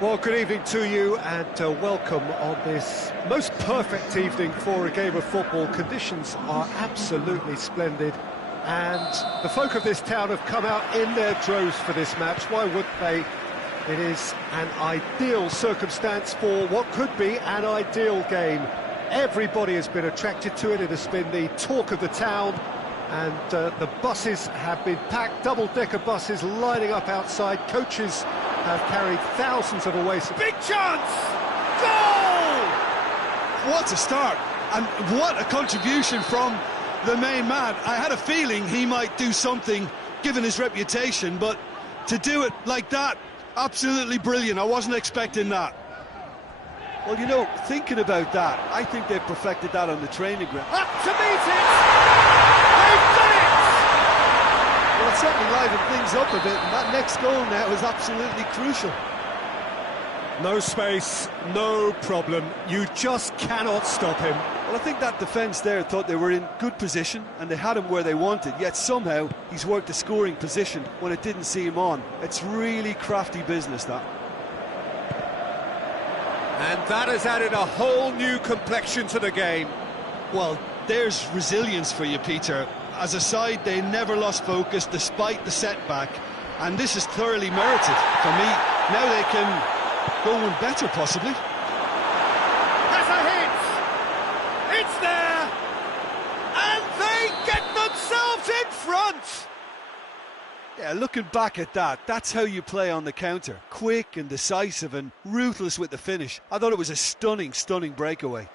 Well, good evening to you and welcome on this most perfect evening for a game of football. Conditions are absolutely splendid and the folk of this town have come out in their droves for this match. Why wouldn't they? It is an ideal circumstance for what could be an ideal game. Everybody has been attracted to it. It has been the talk of the town, and the buses have been packed, double-decker buses lining up outside. Coaches have carried thousands of away. Big chance! Goal! What a start, and what a contribution from the main man. I had a feeling he might do something, given his reputation, but to do it like that, absolutely brilliant. I wasn't expecting that. Well, you know, thinking about that, I think they've perfected that on the training ground. Up to meet it! They've done it! Well, it's certainly livened things up a bit, and that next goal now is absolutely crucial. No space, no problem. You just cannot stop him. Well, I think that defence there thought they were in good position, and they had him where they wanted, yet somehow he's worked a scoring position when it didn't see him on. It's really crafty business, that. And that has added a whole new complexion to the game. Well, there's resilience for you, Peter. As a side, they never lost focus despite the setback, and this is thoroughly merited for me. Now they can go one better, possibly. That's a hit! It's there! And they get themselves in front! Yeah, looking back at that, that's how you play on the counter. Quick and decisive and ruthless with the finish. I thought it was a stunning, stunning breakaway.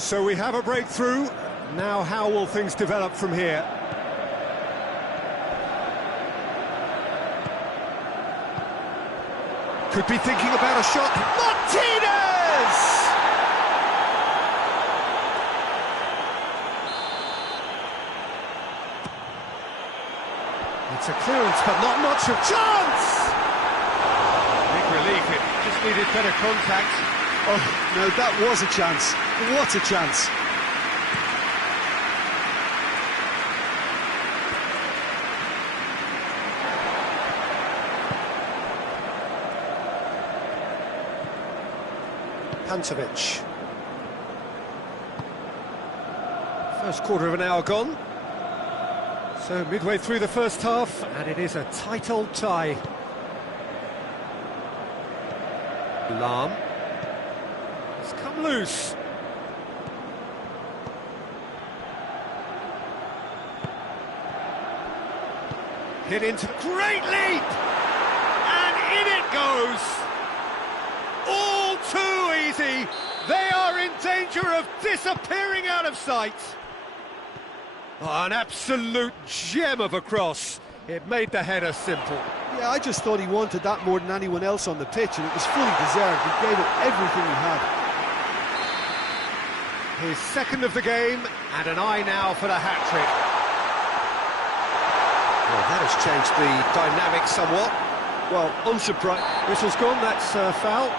So we have a breakthrough. Now how will things develop from here? Could be thinking about a shot. Martinez! It's a clearance, but not much of chance! Big relief, it just needed better contact. Oh, no, that was a chance. What a chance. Pantovic. First quarter of an hour gone. So midway through the first half, and it is a tight old tie. Lahm. It's come loose. Hit into great leap! And in it goes! All too easy! They are in danger of disappearing out of sight! Oh, an absolute gem of a cross. It made the header simple. Yeah, I just thought he wanted that more than anyone else on the pitch, and it was fully deserved. He gave it everything he had. His second of the game, and an eye now for the hat-trick. Well, that has changed the dynamic somewhat. Well, unsurprised. Whistle's gone, that's foul.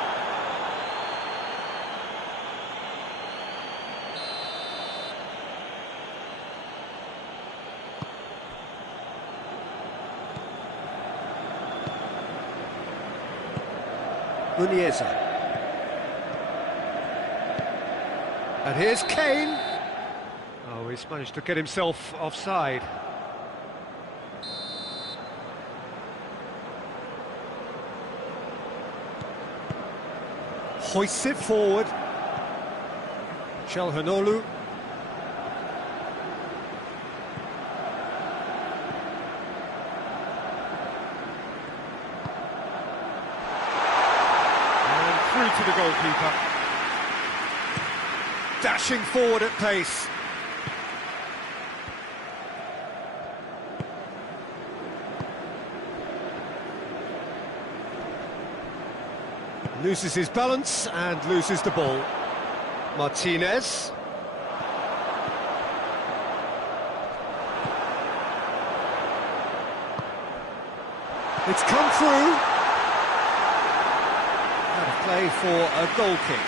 Muniesa. And here's Kane. Oh, he's managed to get himself offside. Hoists it forward. Çalhanoğlu. Through to the goalkeeper. Dashing forward at pace. Loses his balance and loses the ball. Martinez. It's come through. Play for a goal kick.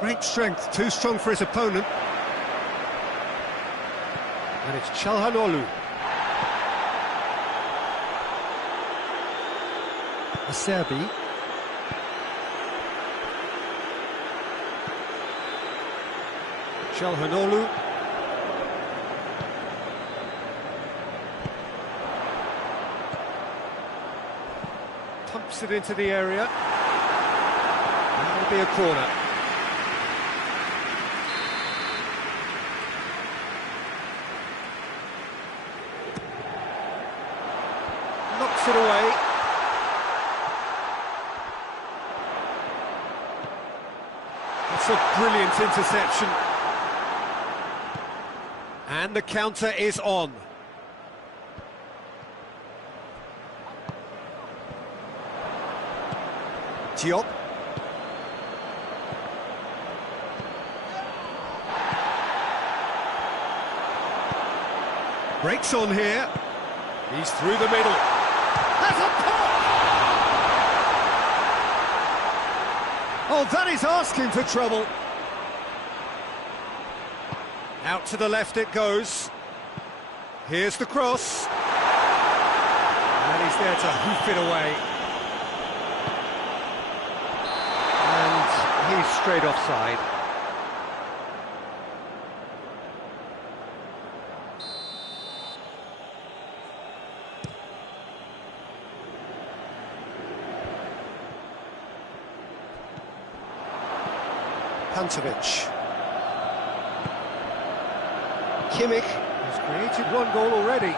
Great strength, too strong for his opponent. And it's Çalhanoğlu. Acerbi. Çalhanoğlu. Pumps it into the area. That'll be a corner. Knocks it away. That's a brilliant interception. And the counter is on. Diop. Breaks on here. He's through the middle. That's a pop! Oh, that is asking for trouble. Out to the left it goes. Here's the cross. And he's there to hoof it away. He's straight offside. Pantovic. Kimmich has created one goal already.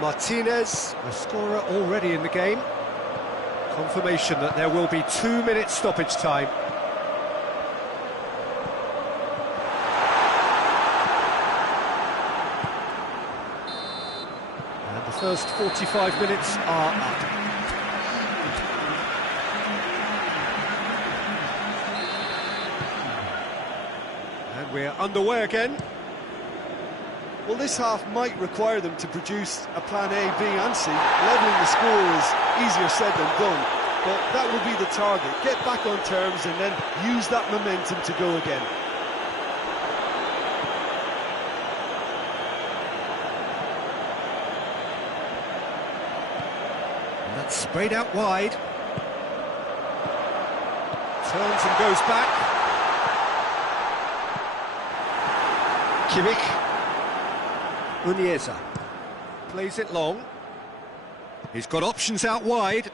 Martinez, the scorer already in the game. Confirmation that there will be 2 minutes stoppage time. And the first 45 minutes are up. And we're underway again. Well, this half might require them to produce a plan A, B and C. Levelling the score is easier said than done, but that will be the target. Get back on terms and then use that momentum to go again. And that's sprayed out wide. Turns and goes back. Kimmich. Unieza plays it long. He's got options out wide.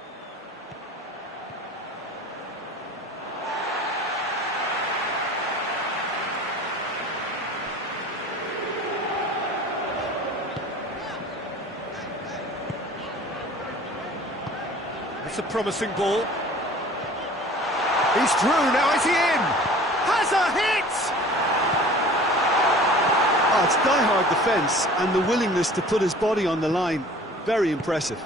That's a promising ball. He's through, now is he in? Has a hit! Oh, it's die-hard defence and the willingness to put his body on the line. Very impressive.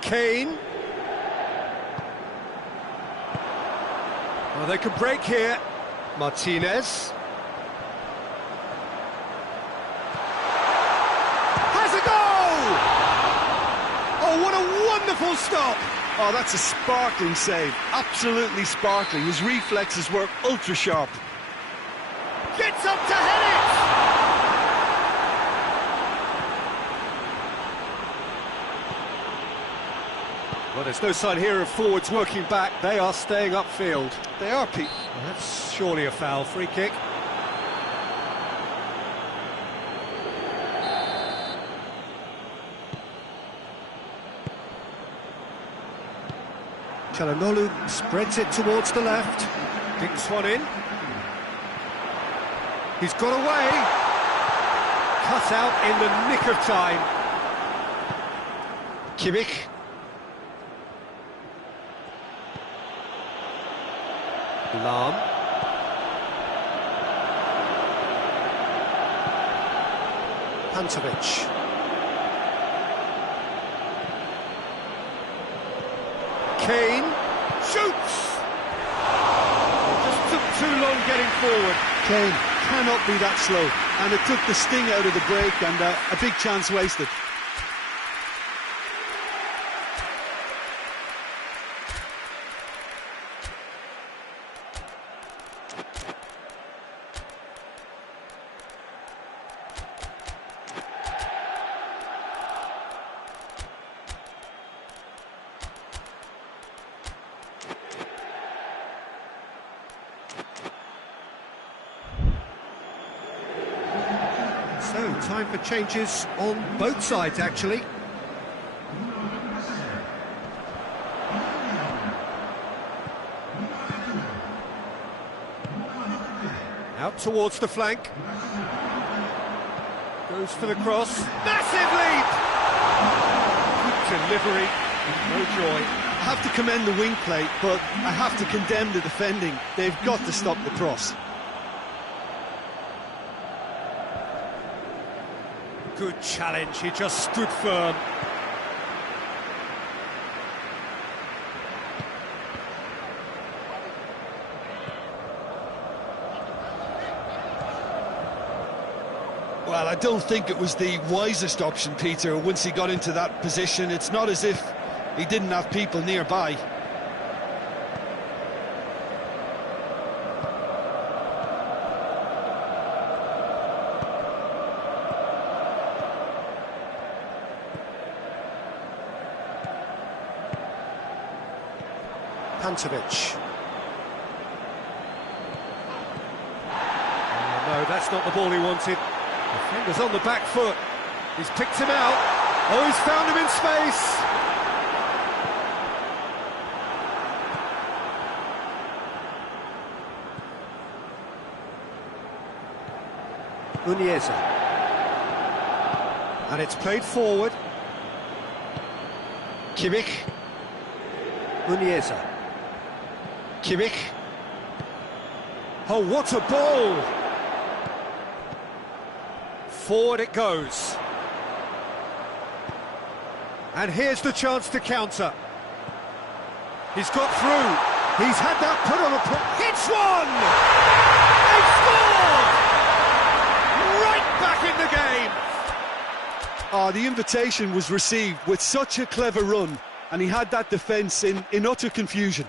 Kane. Well, they could break here. Martinez. Has a goal! Oh, what a wonderful stop! Oh, that's a sparkling save. Absolutely sparkling. His reflexes were ultra sharp. Gets up to head it! Well, there's no sign here of forwards working back. They are staying upfield. They are, Pete. Well, that's surely a foul. Free kick. Çalhanoğlu spreads it towards the left. Dinks one in. He's got away. Cut out in the nick of time. Kimmich. Lahm. Pantovic. Kane shoots! Just took too long getting forward. Kane cannot be that slow, and it took the sting out of the break and a big chance wasted. So, time for changes on both sides, actually. Out towards the flank. Goes for the cross. Massive leap! Good delivery. No joy. I have to commend the wing play, but I have to condemn the defending. They've got to stop the cross. Good challenge, he just stood firm. Well, I don't think it was the wisest option, Peter, once he got into that position. It's not as if he didn't have people nearby. Pantovic. Oh, no, that's not the ball he wanted. Defender's on the back foot. He's picked him out. Oh, he's found him in space. Unieza. And it's played forward. Kimmich. Unieza. Kimmich. Oh, what a ball! Forward it goes. And here's the chance to counter. He's got through. He's had that put on a... Hits one! They've scored! Right back in the game! Oh, the invitation was received with such a clever run, and he had that defence in utter confusion.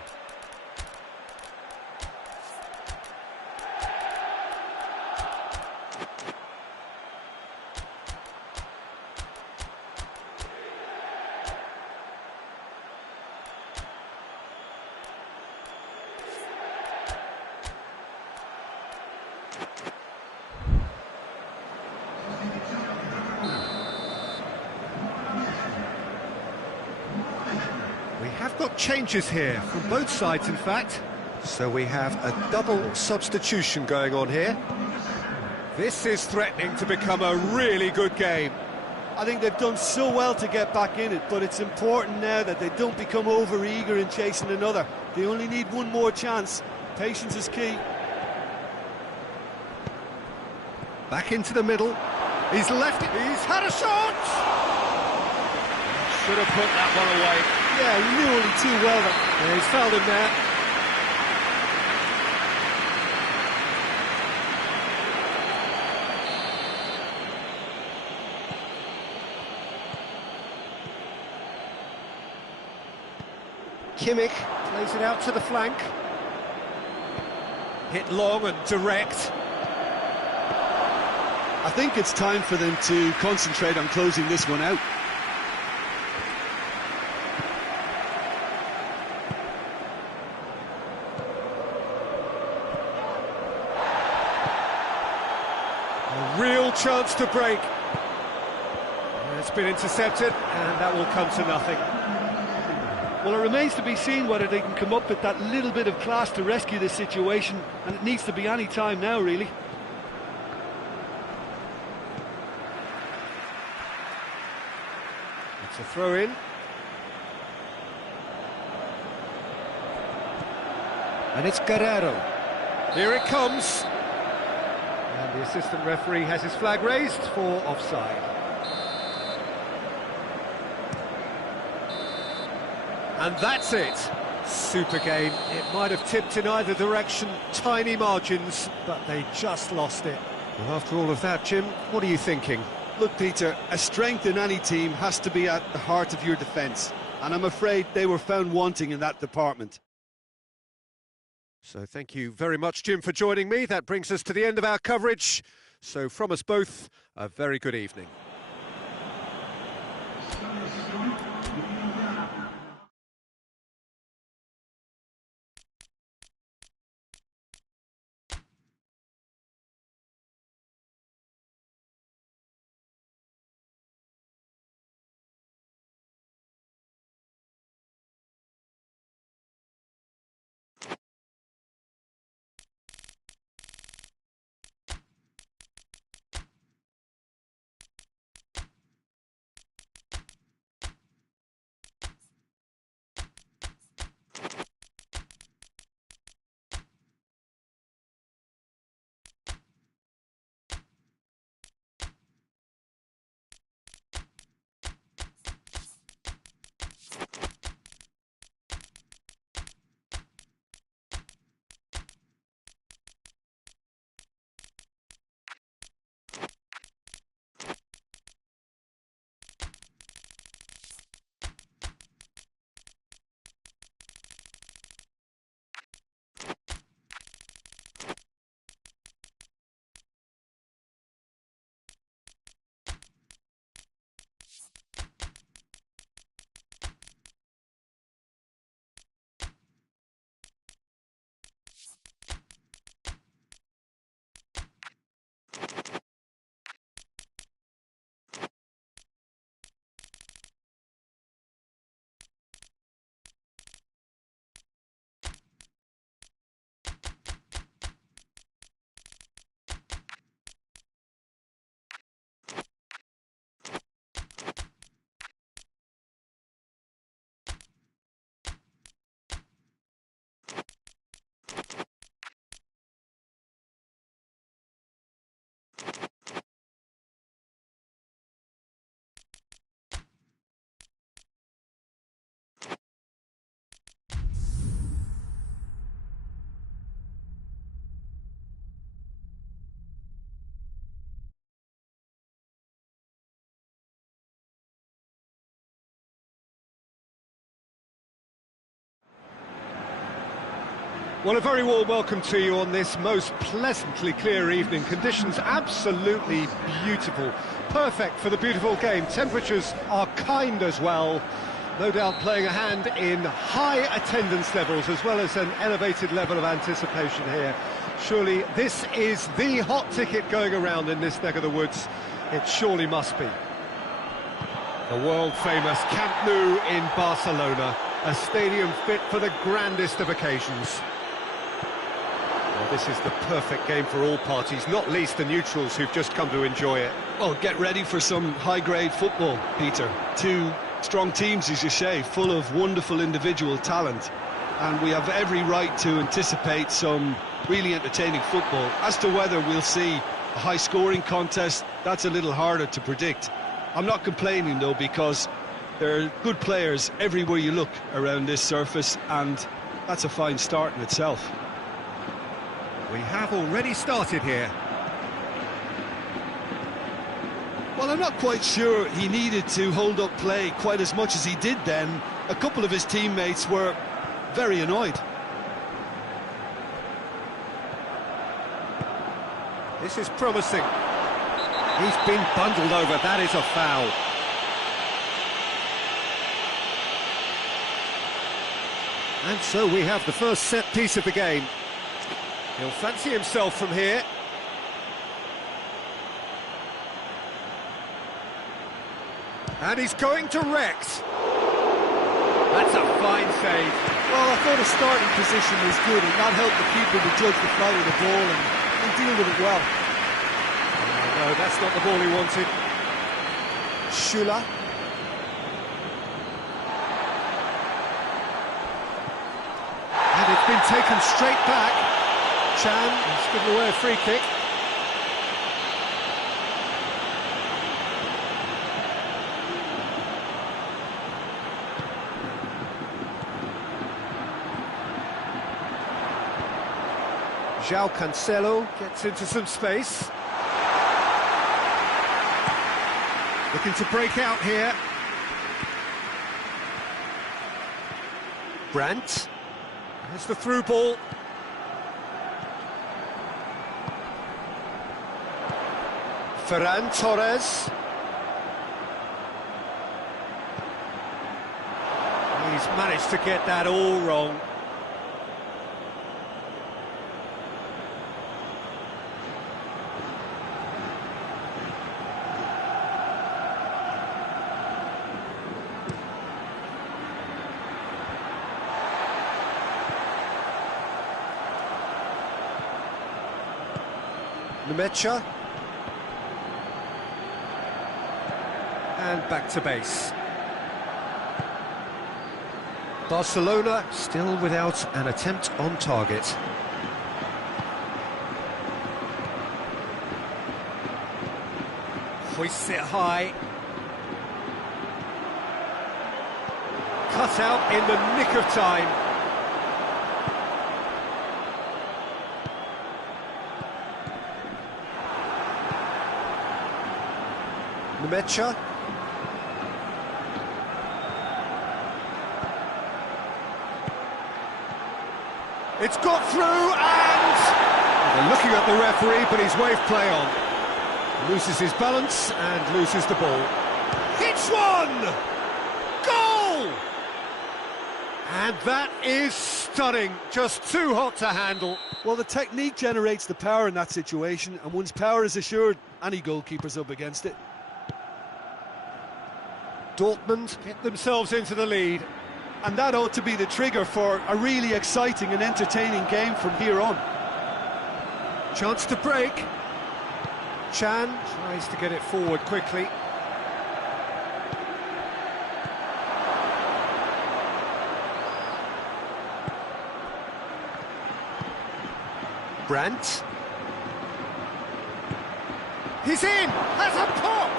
We have got changes here, from both sides in fact. So we have a double substitution going on here. This is threatening to become a really good game. I think they've done so well to get back in it, but it's important now that they don't become over-eager in chasing another. They only need one more chance. Patience is key. Back into the middle. He's left it. He's had a shot! Should have put that one away. Yeah, he knew only too well that... Yeah, he's fouled him there. Kimmich plays it out to the flank. Hit long and direct. I think it's time for them to concentrate on closing this one out. A real chance to break. It's been intercepted, and that will come to nothing. Well, it remains to be seen whether they can come up with that little bit of class to rescue this situation, and it needs to be any time now, really. It's a throw-in. And it's Guerrero. Here it comes. And the assistant referee has his flag raised for offside. And that's it. Super game. It might have tipped in either direction, tiny margins, but they just lost it. Well, after all of that, Jim, what are you thinking? Look, Peter, a strength in any team has to be at the heart of your defence, and I'm afraid they were found wanting in that department. So thank you very much, Jim, for joining me. That brings us to the end of our coverage. So from us both, a very good evening. Well, a very warm welcome to you on this most pleasantly clear evening. Conditions absolutely beautiful. Perfect for the beautiful game. Temperatures are kind as well. No doubt playing a hand in high attendance levels as well as an elevated level of anticipation here. Surely this is the hot ticket going around in this neck of the woods. It surely must be. The world-famous Camp Nou in Barcelona, a stadium fit for the grandest of occasions. Well, this is the perfect game for all parties, not least the neutrals who've just come to enjoy it. Well, get ready for some high-grade football, Peter. Two strong teams, as you say, full of wonderful individual talent. And we have every right to anticipate some really entertaining football. As to whether we'll see a high-scoring contest, that's a little harder to predict. I'm not complaining, though, because there are good players everywhere you look around this surface, and that's a fine start in itself. We have already started here. Well, I'm not quite sure he needed to hold up play quite as much as he did then. A couple of his teammates were very annoyed. This is promising. He's been bundled over, that is a foul. And so we have the first set piece of the game. He'll fancy himself from here. And he's going direct. That's a fine save. Well, I thought his starting position was good, and that helped the keeper to judge the flight of the ball and deal with it well. No, that's not the ball he wanted. Shula. And it's been taken straight back. Chan has given away a free kick. João Cancelo gets into some space. Looking to break out here. Brandt. There's the through ball. Ferran Torres. He's managed to get that all wrong. Nemecha. And back to base. Barcelona still without an attempt on target. Hoists it high. Cut out in the nick of time. Nemecha. It's got through, and they're looking at the referee, but he's waved play on. Loses his balance and loses the ball. Hits one! Goal! And that is stunning, just too hot to handle. Well, the technique generates the power in that situation, and once power is assured, any goalkeeper's up against it. Dortmund get themselves into the lead. And that ought to be the trigger for a really exciting and entertaining game from here on. Chance to break. Chan tries to get it forward quickly. Brandt. He's in! Has a pop!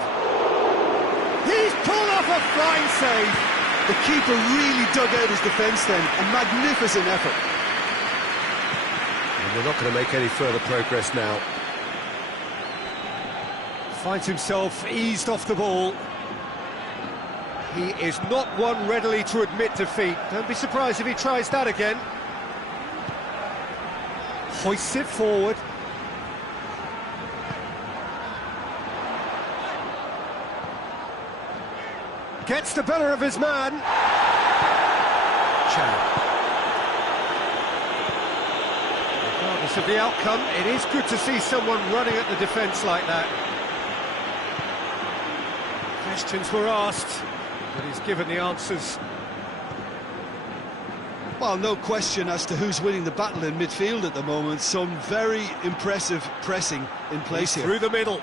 He's pulled off a fine save! The keeper really dug out his defence then, a magnificent effort. And they're not going to make any further progress now. Finds himself eased off the ball. He is not one readily to admit defeat. Don't be surprised if he tries that again. hoists it forward. Gets the better of his man. Chan. Regardless of the outcome, it is good to see someone running at the defence like that. Questions were asked, but he's given the answers. Well, no question as to who's winning the battle in midfield at the moment. Some very impressive pressing in place here. Through the middle.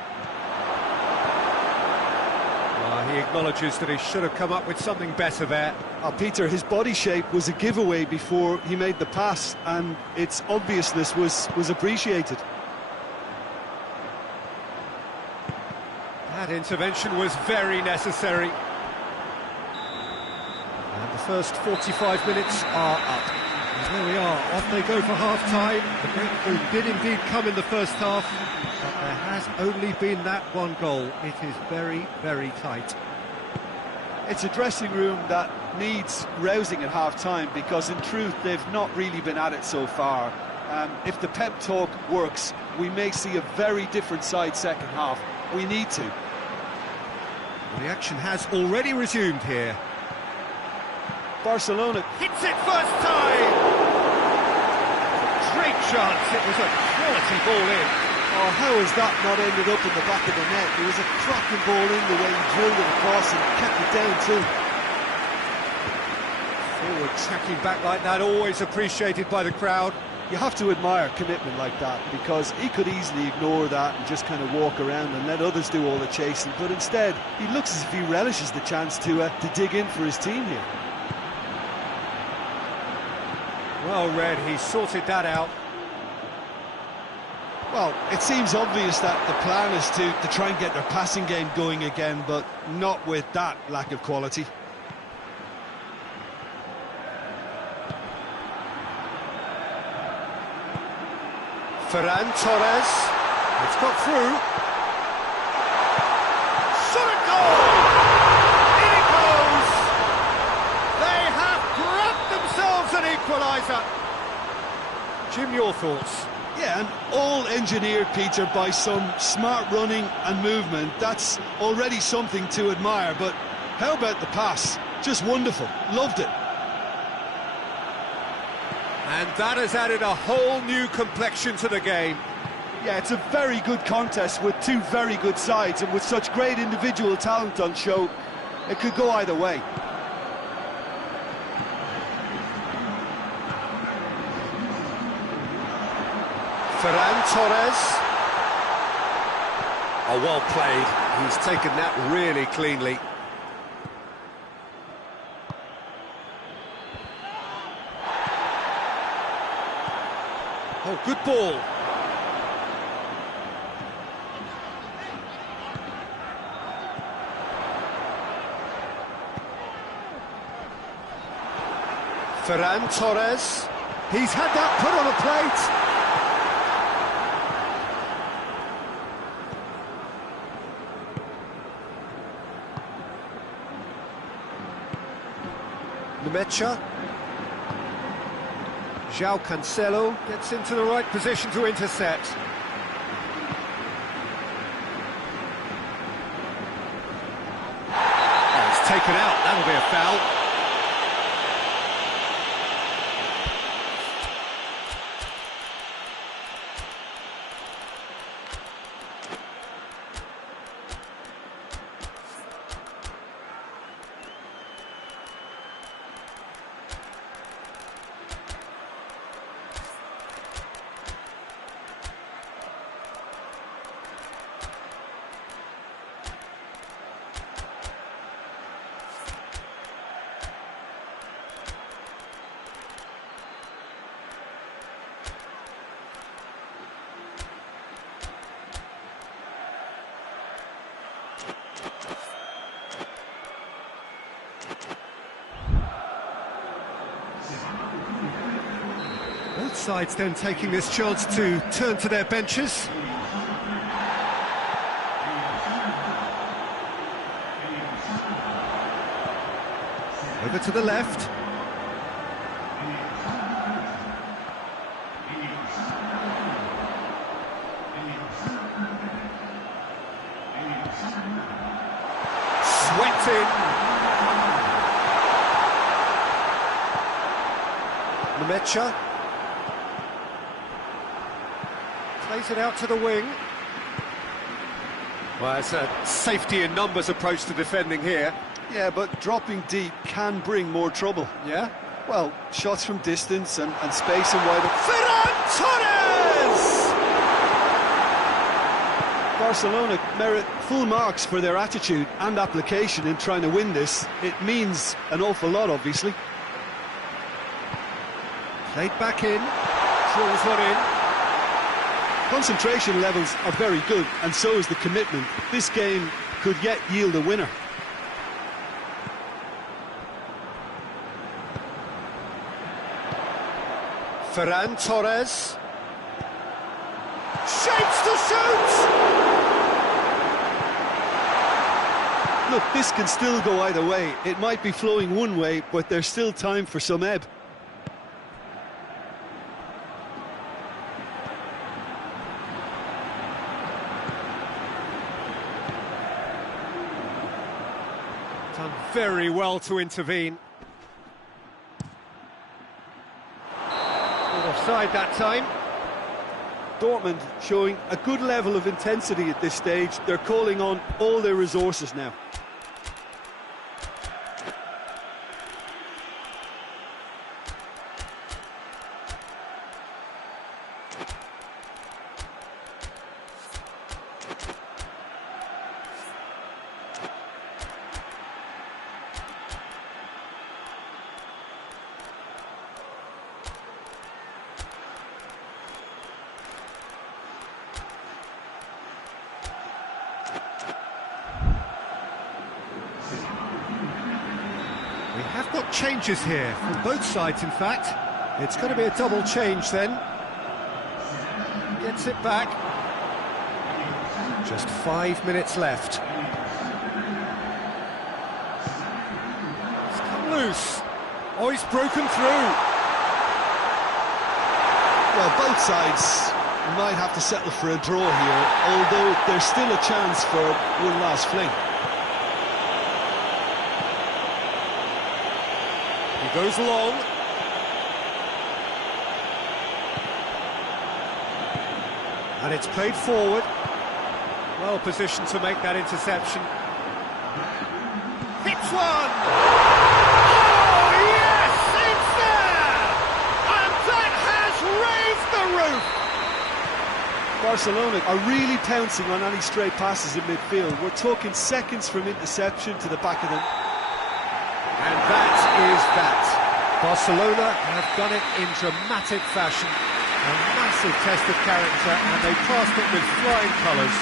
He acknowledges that he should have come up with something better there. Peter, his body shape was a giveaway before he made the pass, and its obviousness was appreciated. That intervention was very necessary. And the first 45 minutes are up. And there we are, off they go for half-time. The breakthrough did indeed come in the first half, but there has only been that one goal. It is very, very tight. It's a dressing room that needs rousing at half-time, because in truth they've not really been at it so far. If the pep talk works, we may see a very different side second half. We need to. Well, the action has already resumed here. Barcelona hits it first time! Great chance, it was a quality ball in. Oh, how has that not ended up in the back of the net? It was a cracking ball in, the way he drilled it across and kept it down too. Forward tracking back like that, always appreciated by the crowd. You have to admire commitment like that, because he could easily ignore that and just kind of walk around and let others do all the chasing, but instead he looks as if he relishes the chance to dig in for his team here. Well read, he sorted that out. Well, it seems obvious that the plan is to try and get their passing game going again, but not with that lack of quality. Ferran Torres, it's got through. Shot at goal! In it goes! They have grabbed themselves an equaliser. Jim, your thoughts? Yeah, and all engineered, Peter, by some smart running and movement. That's already something to admire, but how about the pass? Just wonderful. Loved it. And that has added a whole new complexion to the game. Yeah, it's a very good contest with two very good sides, and with such great individual talent on show, it could go either way. Ferran Torres. Oh, well played. He's taken that really cleanly. Oh, good ball. Ferran Torres. He's had that put on a plate. Mecha. João Cancelo gets into the right position to intercept. Oh, it's taken out, that'll be a foul. Both sides then taking this chance to turn to their benches. Over to the left. Sweating. Nemecha. Plays it out to the wing. Well, it's a safety in numbers approach to defending here. Yeah, but dropping deep can bring more trouble. Yeah? Well, shots from distance and space and wide. Ferran Torres! Barcelona merit full marks for their attitude and application in trying to win this. It means an awful lot, obviously. Played back in. Drills one in. Concentration levels are very good, and so is the commitment. This game could yet yield a winner. Ferran Torres. Shapes to shoot! Look, this can still go either way. It might be flowing one way, but there's still time for some ebb. Done very well to intervene. Offside that time. Dortmund showing a good level of intensity at this stage. They're calling on all their resources now. We have got changes here, from both sides in fact. It's going to be a double change then. Gets it back. Just 5 minutes left. It's come loose. Oh, he's broken through. Well, both sides might have to settle for a draw here, although there's still a chance for one last fling. He goes long. And it's played forward. Well positioned to make that interception. Hits one! Oh, yes! It's there! And that has raised the roof! Barcelona are really pouncing on any stray passes in midfield. We're talking seconds from interception to the back of them. And that is that. Barcelona have done it in dramatic fashion. A massive test of character, and they passed it with flying colours.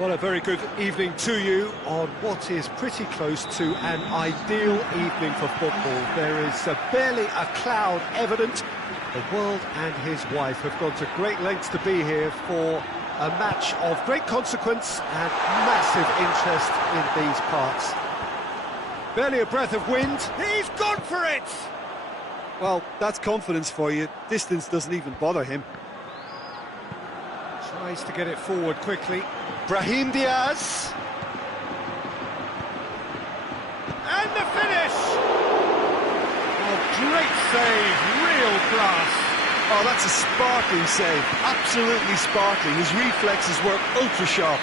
Well, a very good evening to you on what is pretty close to an ideal evening for football. There is barely a cloud evident. The world and his wife have gone to great lengths to be here for a match of great consequence and massive interest in these parts. Barely a breath of wind. He's gone for it! Well, that's confidence for you. Distance doesn't even bother him. Tries to get it forward quickly. Brahim Diaz. And the finish! Oh, great save, real class. Oh, that's a sparkling save, absolutely sparkling. His reflexes were ultra sharp.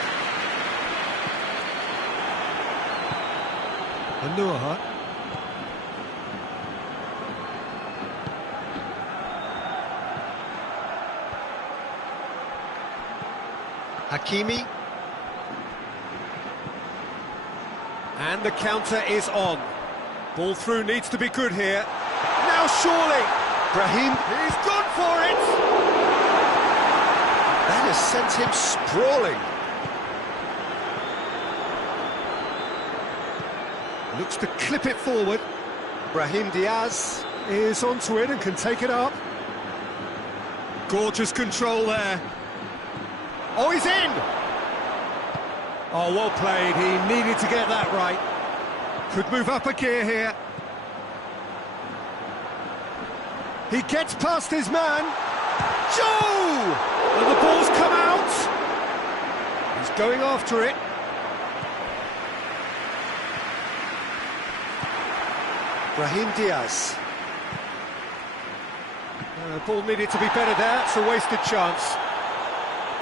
Anuaha. Hakimi. And the counter is on. Ball through needs to be good here. Now surely! Brahim, he's gone for it! That has sent him sprawling. Looks to clip it forward. Brahim Diaz is onto it and can take it up. Gorgeous control there. Oh, he's in! Oh, well played. He needed to get that right. Could move up a gear here. He gets past his man. Joe! And the ball's come out. He's going after it. Brahim Diaz. The ball needed to be better there. It's a wasted chance.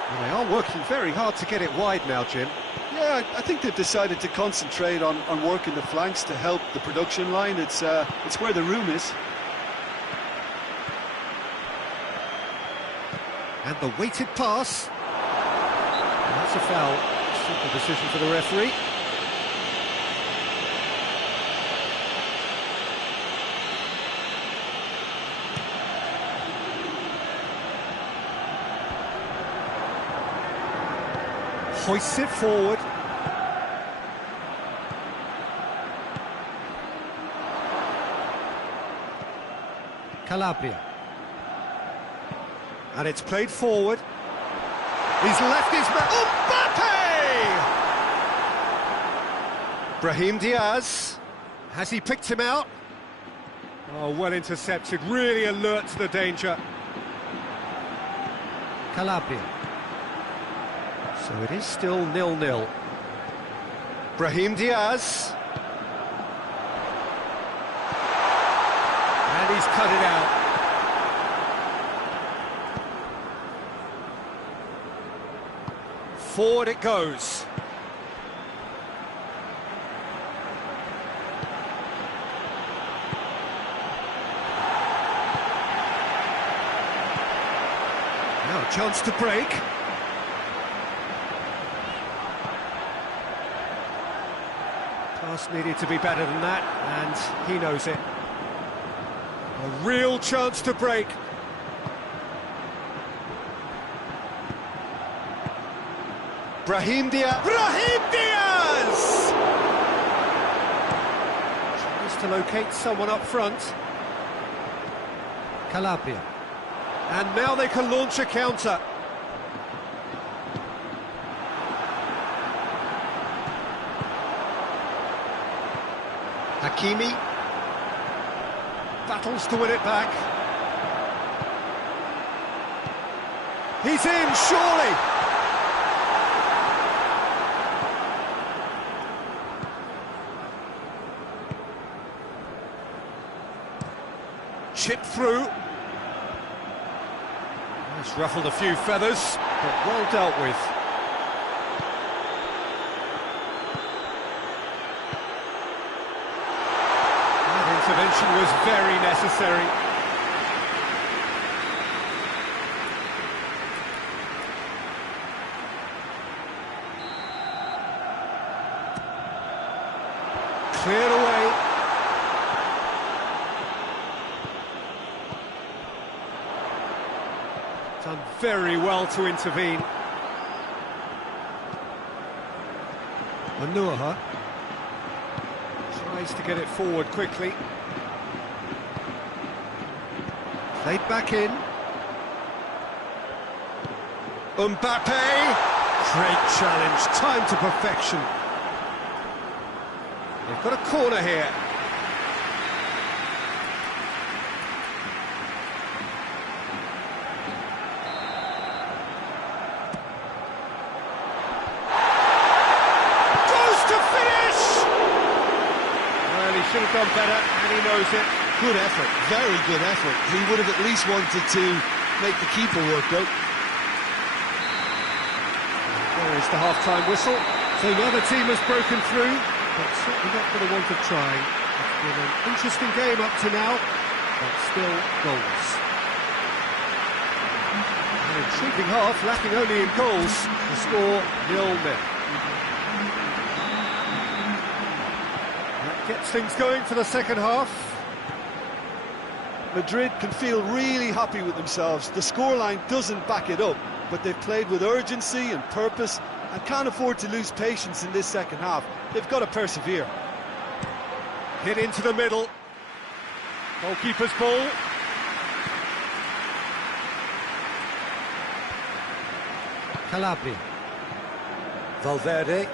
Well, they are working very hard to get it wide now, Jim. Yeah, I think they've decided to concentrate on working the flanks to help the production line. It's where the room is. And the weighted pass. And that's a foul. Simple decision for the referee. Hoists it forward. Calabria. And it's played forward. He's left his man. Mbappe! Brahim Diaz. Has he picked him out? Oh, well intercepted. Really alert to the danger. Calabria. So it is still 0-0. Brahim Diaz. And he's cut it out. Forward it goes. Now a chance to break. Pass needed to be better than that, and he knows it. A real chance to break. Brahim Diaz. Brahim Diaz! Tries to locate someone up front. Calabria. And now they can launch a counter. Hakimi. Battles to win it back. He's in, surely! Chip through. It's ruffled a few feathers, but well dealt with. That intervention was very necessary. Cleared away. Done very well to intervene. Manuha tries to get it forward quickly. Played back in. Mbappe! Great challenge, time to perfection. They've got a corner here. Should have done better, and he knows it. Good effort, very good effort. He would have at least wanted to make the keeper work out. There is the half-time whistle. So neither team has broken through, but certainly not for the want of trying. It's been an interesting game up to now, but still goals. An intriguing half, lacking only in goals. The score 0-0. Gets things going for the second half. Madrid can feel really happy with themselves. The scoreline doesn't back it up, but they've played with urgency and purpose and can't afford to lose patience in this second half. They've got to persevere. Hit into the middle. Goalkeeper's ball. Calabria. Valverde.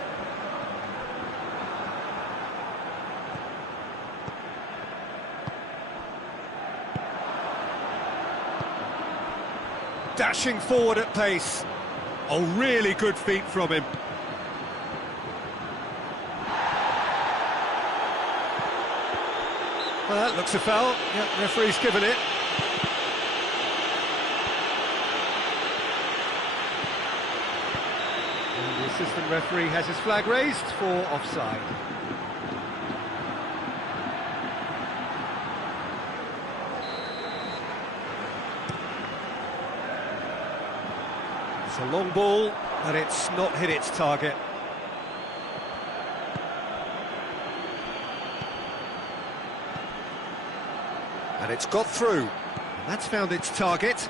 Dashing forward at pace. Oh, really good feet from him. Well, that looks a foul. Yep, referee's given it. And the assistant referee has his flag raised for offside. It's a long ball, but it's not hit its target. And it's got through. And that's found its target.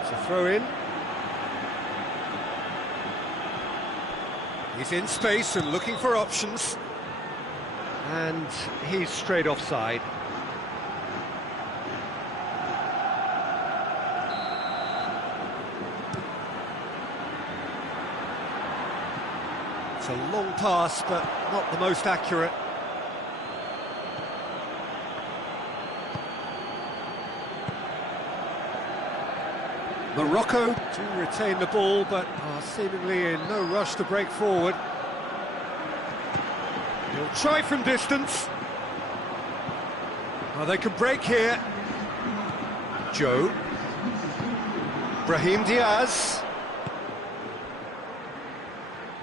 It's a throw-in. He's in space and looking for options. And he's straight offside. It's a long pass, but not the most accurate. Morocco do retain the ball, but are seemingly in no rush to break forward. He'll try from distance. Oh, they can break here. Joe. Brahim Diaz.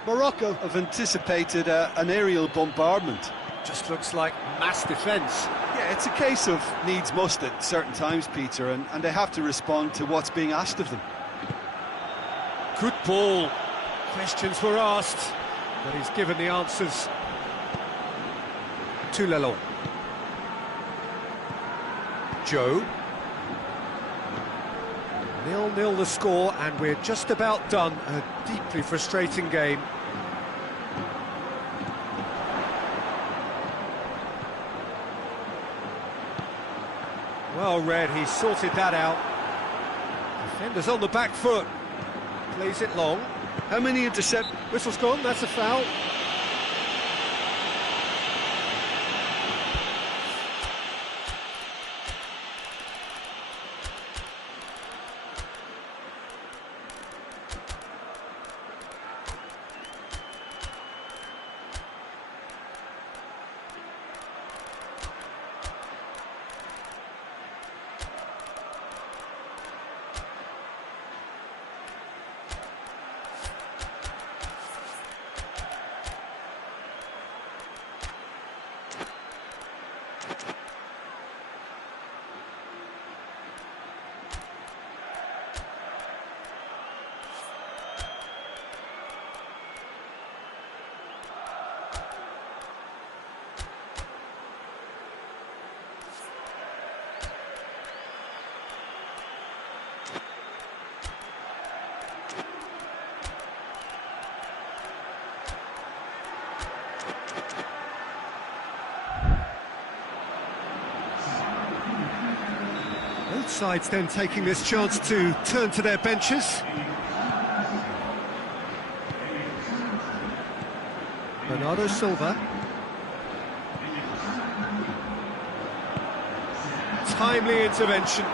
Morocco have anticipated an aerial bombardment. Just looks like mass defence. Yeah, it's a case of needs must at certain times, Peter, and they have to respond to what's being asked of them. Good ball. Questions were asked, but he's given the answers. To Lelon. Joe. 0-0 the score, and we're just about done. A deeply frustrating game. Well read, he sorted that out. Defender's on the back foot. Plays it long. How many intercept? Whistle's gone, that's a foul. Both sides then taking this chance to turn to their benches. Bernardo Silva. Timely intervention.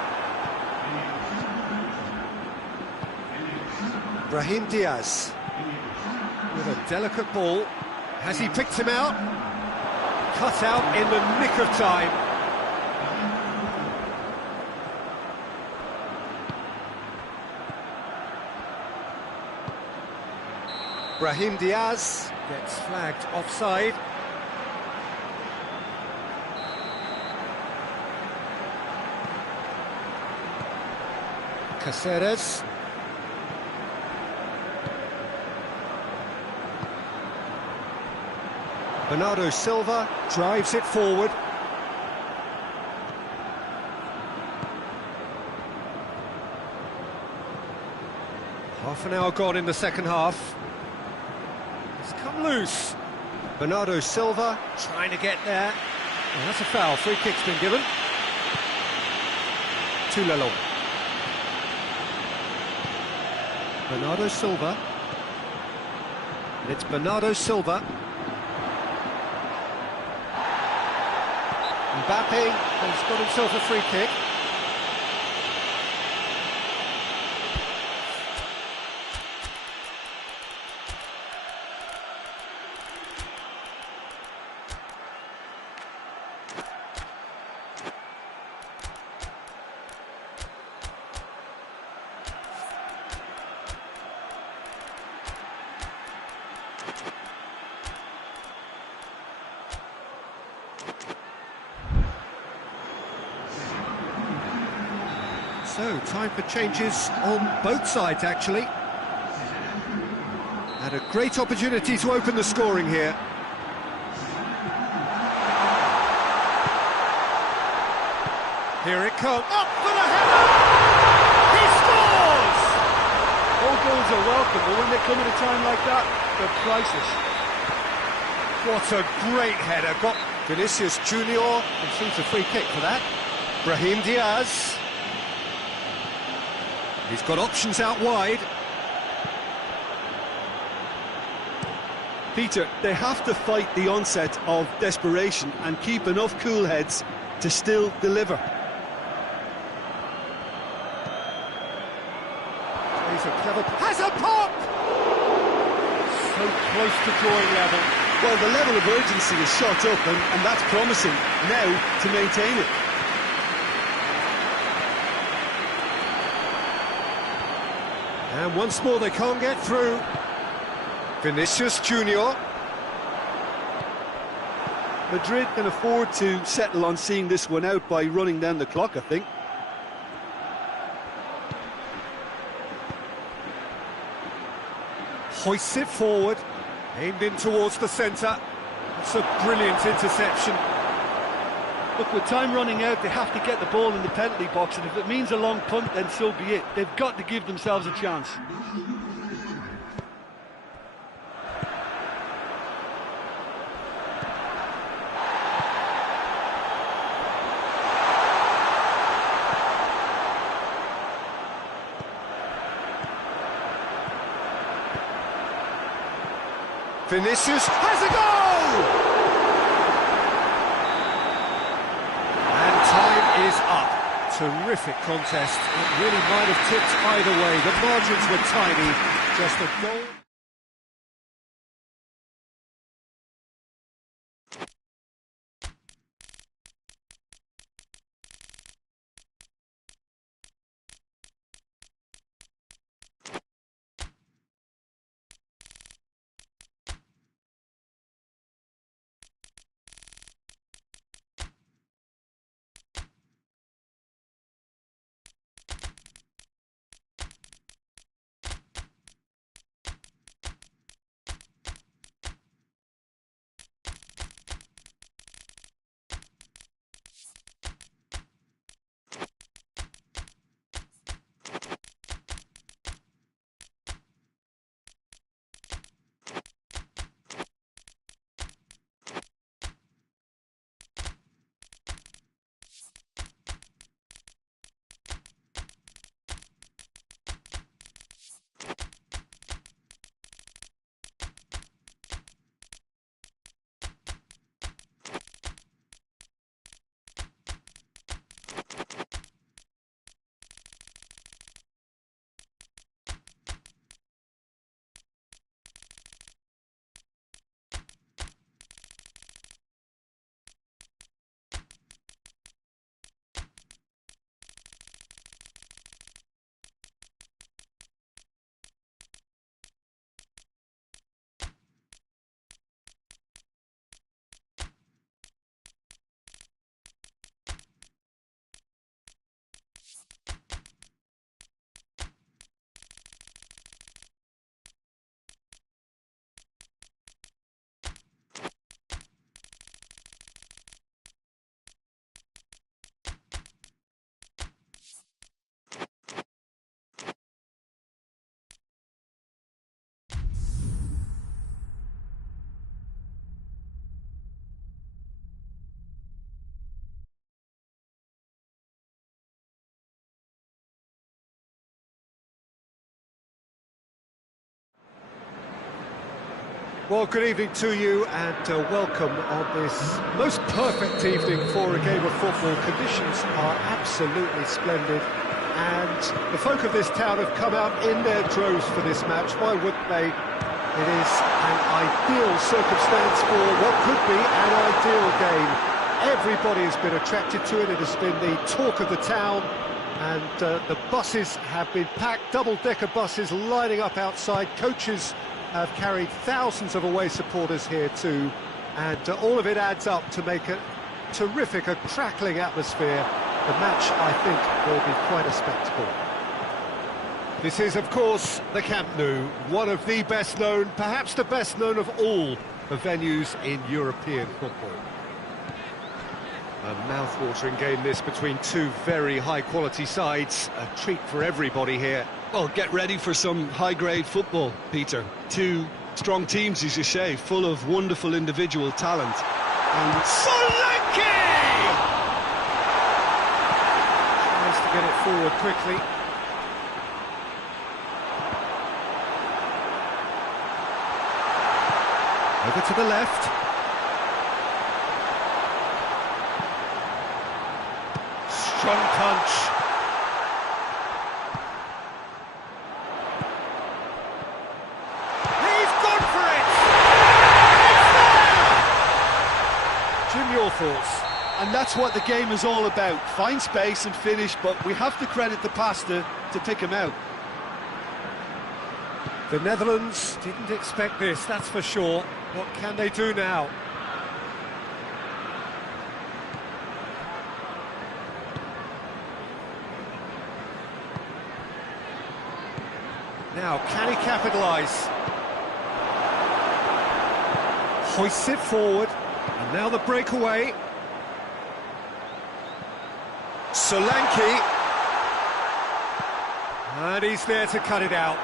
Brahim Diaz with a delicate ball. Has he picked him out? Cut out in the nick of time. Brahim Diaz gets flagged offside. Caceres. Bernardo Silva drives it forward. Half an hour gone in the second half. It's come loose. Bernardo Silva trying to get there. Well, that's a foul. Free kick's been given. To Lelon. Bernardo Silva. And it's Bernardo Silva. Mbappe has got himself a free kick. So, time for changes on both sides, actually. And a great opportunity to open the scoring here. Here it comes. Up for the header! He scores! All goals are welcome, but when they come at a time like that, they're priceless. What a great header. Got Vinicius Junior receives a free kick for that. Brahim Diaz. He's got options out wide. Peter, they have to fight the onset of desperation and keep enough cool heads to still deliver. He's a clever... Has a pop! So close to drawing level. Well, the level of urgency is shot up, and that's promising now to maintain it. And once more they can't get through. Vinicius Junior. Madrid can afford to settle on seeing this one out by running down the clock, I think. Hoists it forward. Aimed in towards the centre. That's a brilliant interception. Look, with time running out, they have to get the ball in the penalty box, and if it means a long punt, then so be it. They've got to give themselves a chance. Vinicius has a goal! Time is up. Terrific contest. It really might have tipped either way. The margins were tiny. Just a goal. Well, good evening to you and welcome on this most perfect evening for a game of football. Conditions are absolutely splendid and the folk of this town have come out in their droves for this match. Why wouldn't they? It is an ideal circumstance for what could be an ideal game. Everybody has been attracted to it. It has been the talk of the town. And the buses have been packed, double-decker buses lining up outside. Coaches have carried thousands of away supporters here too, and all of it adds up to make a terrific, a crackling atmosphere. The match, I think, will be quite a spectacle. This is, of course, the Camp Nou, one of the best known, perhaps the best known of all the venues in European football. A mouth-watering game this between two very high-quality sides, a treat for everybody here. Well, get ready for some high-grade football, Peter. Two strong teams, as you say, full of wonderful individual talent. And Solanke! Tries to get it forward quickly. Over to the left. Strong punch. He's gone for it! Jim, your thoughts? And that's what the game is all about. Find space and finish, but we have to credit the passer to pick him out. The Netherlands didn't expect this, that's for sure. What can they do now? Now, can he capitalise? Hoists it forward, and now the breakaway. Solanke. And he's there to cut it out.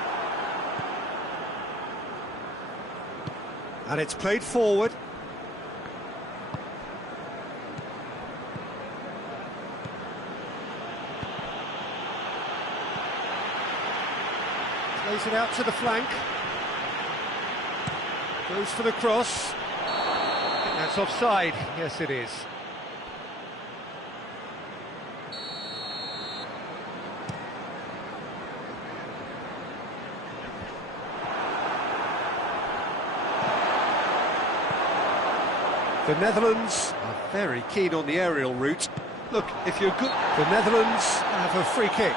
And it's played forward. Plays it out to the flank. Goes for the cross. I think that's offside. Yes, it is. The Netherlands are very keen on the aerial route. Look, if you're good... The Netherlands have a free kick.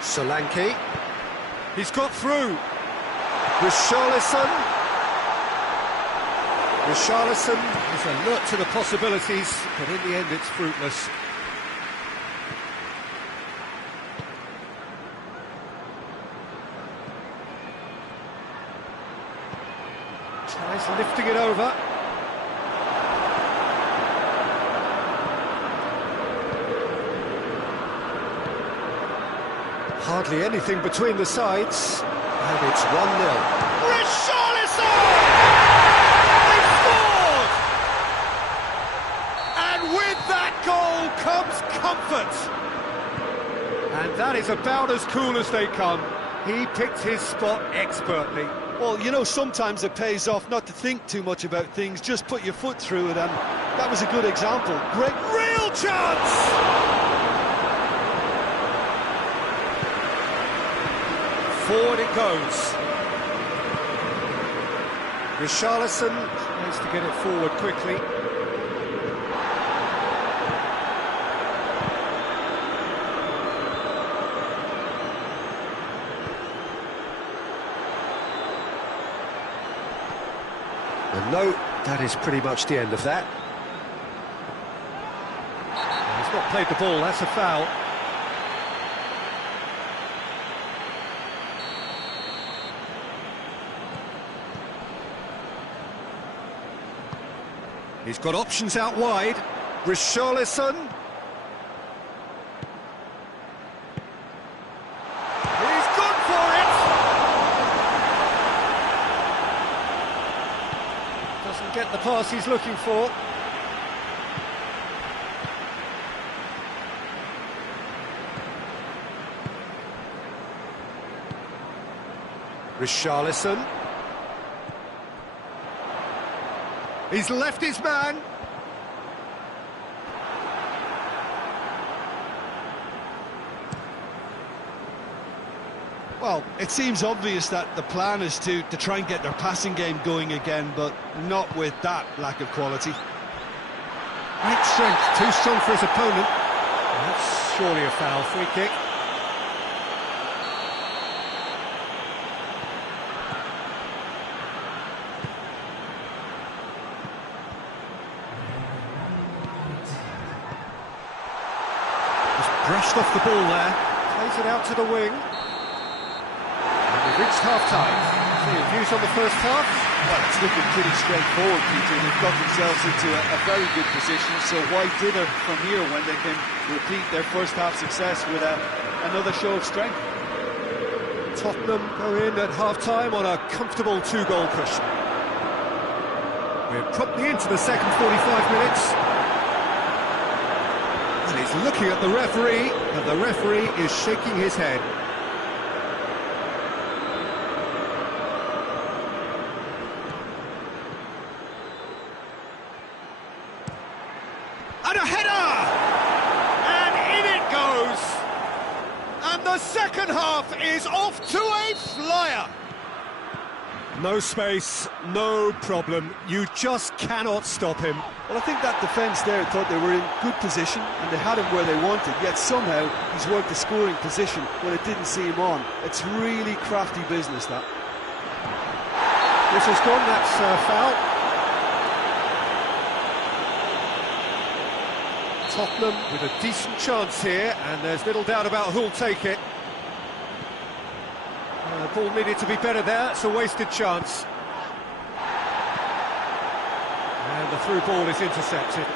Solanke. He's got through. Richarlison. Richarlison is alert to the possibilities, but in the end it's fruitless. Tries lifting it over. Hardly anything between the sides, and it's 1-0. Richarlison! Comes comfort, and that is about as cool as they come. He picked his spot expertly. Well, you know, sometimes it pays off not to think too much about things, just put your foot through it, and that was a good example. Great, real chance! Forward it goes. Richarlison tries to get it forward quickly. And no, that is pretty much the end of that. He's not played the ball, that's a foul. He's got options out wide. Richarlison. He's gone for it! the pass he's looking for. Richarlison. He's left his man. Well, it seems obvious that the plan is to try and get their passing game going again, but not with that lack of quality. Great strength, too strong for his opponent. That's surely a foul. Free kick. Brushed off the ball there, plays it out to the wing. And we've reached half-time. So your views on the first half? Well, it's looking pretty straightforward, Peter. They've got themselves into a very good position, so why dither from here when they can repeat their first half success with another show of strength? Tottenham go in at half-time on a comfortable 2-goal cushion. We're promptly into the second 45 minutes. And he's looking at the referee, and the referee is shaking his head. And a header! And in it goes! And the second half is off to a flyer! No space, no problem. You just cannot stop him. Well, I think that defence there thought they were in good position and they had him where they wanted, yet somehow he's worked the scoring position when it didn't see him on. It's really crafty business, that. Whistle's gone, that's foul. Tottenham with a decent chance here, and there's little doubt about who'll take it. The ball needed to be better there, it's a wasted chance. And the through ball is intercepted.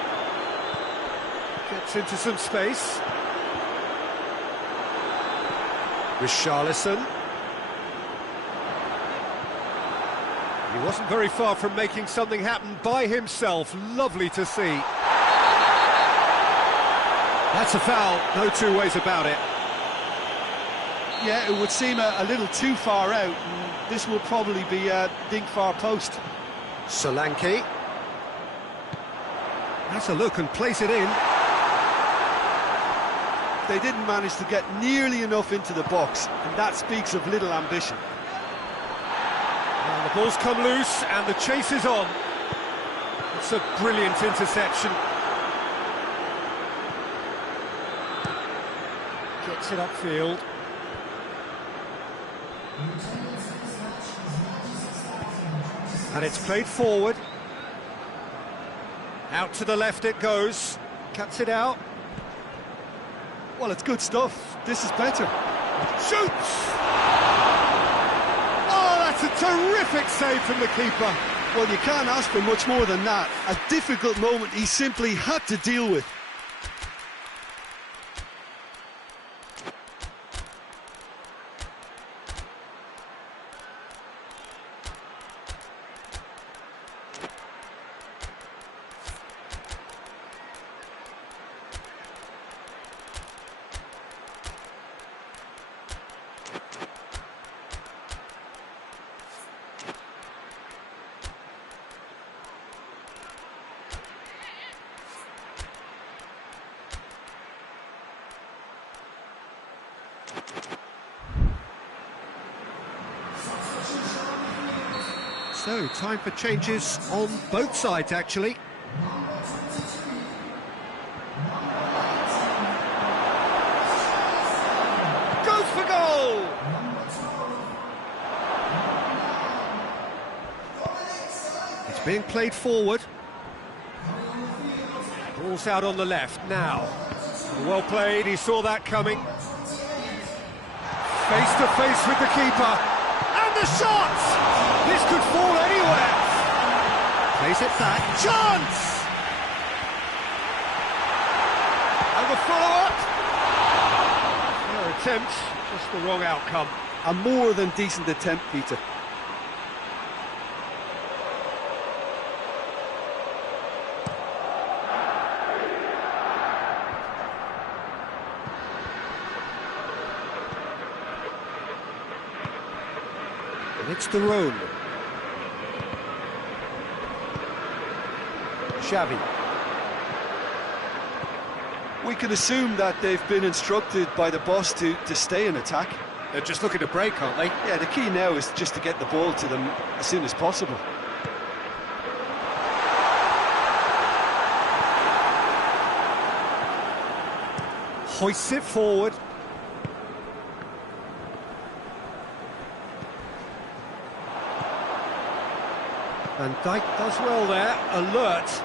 Gets into some space. Richarlison. He wasn't very far from making something happen by himself. Lovely to see. That's a foul, no two ways about it. Yeah, it would seem a little too far out, and this will probably be a big far post. Solanke. Has a look and plays it in. They didn't manage to get nearly enough into the box, and that speaks of little ambition. And the ball's come loose, and the chase is on. It's a brilliant interception. Gets it upfield. And it's played forward. Out to the left it goes. Cuts it out. Well, it's good stuff. This is better. Shoots! Oh, that's a terrific save from the keeper. Well, you can't ask for much more than that. A difficult moment he simply had to deal with. So, time for changes on both sides, actually. Goes for goal! It's being played forward. Ball's out on the left now. Well played, he saw that coming. Face to face with the keeper. And the shot! This could fall anywhere. Plays it back. Chance! And the follow-up. Their attempt, just the wrong outcome. A more than decent attempt, Peter. And it's the Rhone. Xavi. We can assume that they've been instructed by the boss to stay in attack. They're just looking to break, aren't they? Yeah, the key now is just to get the ball to them as soon as possible. Hoists it forward. And Dijk does well there, alert.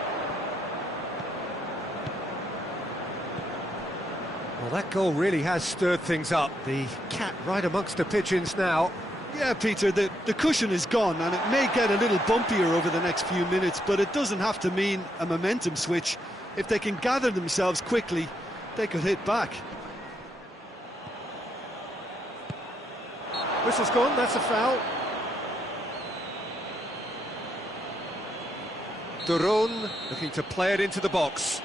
Well, that goal really has stirred things up. The cat right amongst the pigeons now. Yeah, Peter, the cushion is gone, and it may get a little bumpier over the next few minutes, but it doesn't have to mean a momentum switch. If they can gather themselves quickly, they could hit back. Whistle's gone, that's a foul. De Rhone looking to play it into the box.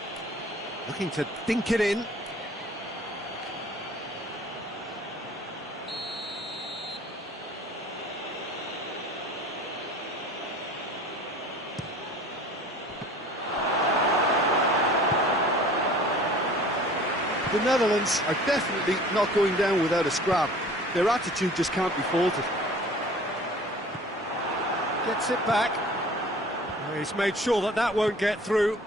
Looking to dink it in. The Netherlands are definitely not going down without a scrap. Their attitude just can't be faulted. Gets it back. He's made sure that that won't get through.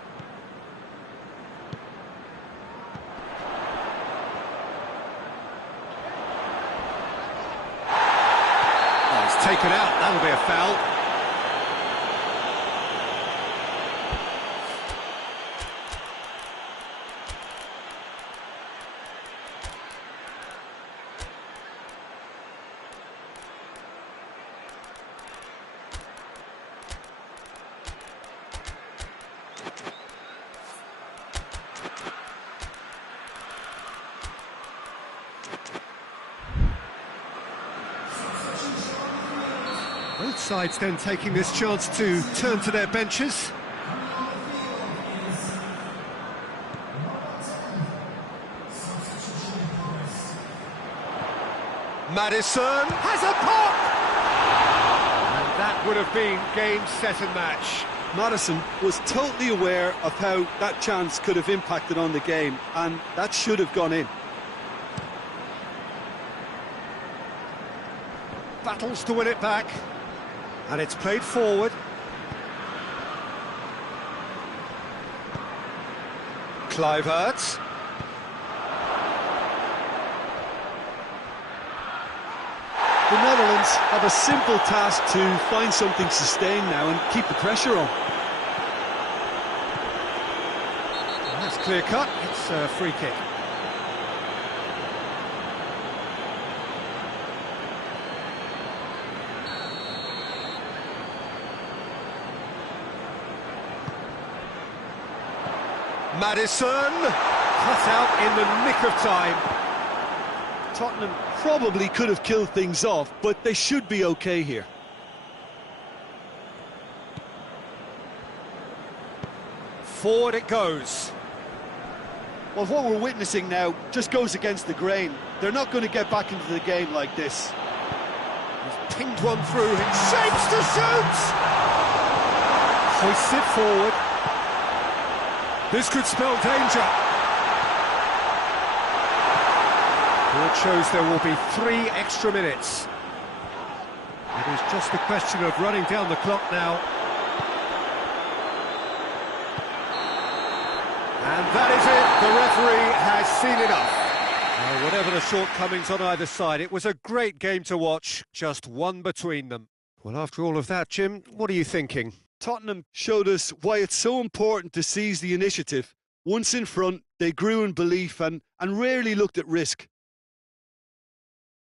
Oh, he's taken out. That'll be a foul. Both sides then taking this chance to turn to their benches. Maddison has a pop! And that would have been game, set and match. Maddison was totally aware of how that chance could have impacted on the game, and that should have gone in. Battles to win it back. And it's played forward. Kluivert. The Netherlands have a simple task to find something sustained now and keep the pressure on. And that's clear cut. It's a free kick. Maddison, cut out in the nick of time. Tottenham probably could have killed things off, but they should be okay here. Forward it goes. Well, what we're witnessing now just goes against the grain. They're not going to get back into the game like this. He's pinged one through, it shapes to shoot! Hoists it forward. This could spell danger. It shows there will be 3 extra minutes. It is just a question of running down the clock now. And that is it. The referee has seen enough. Whatever the shortcomings on either side, it was a great game to watch. Just one between them. Well, after all of that, Jim, what are you thinking? Tottenham showed us why it's so important to seize the initiative. Once in front, they grew in belief and rarely looked at risk.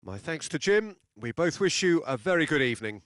My thanks to Jim. We both wish you a very good evening.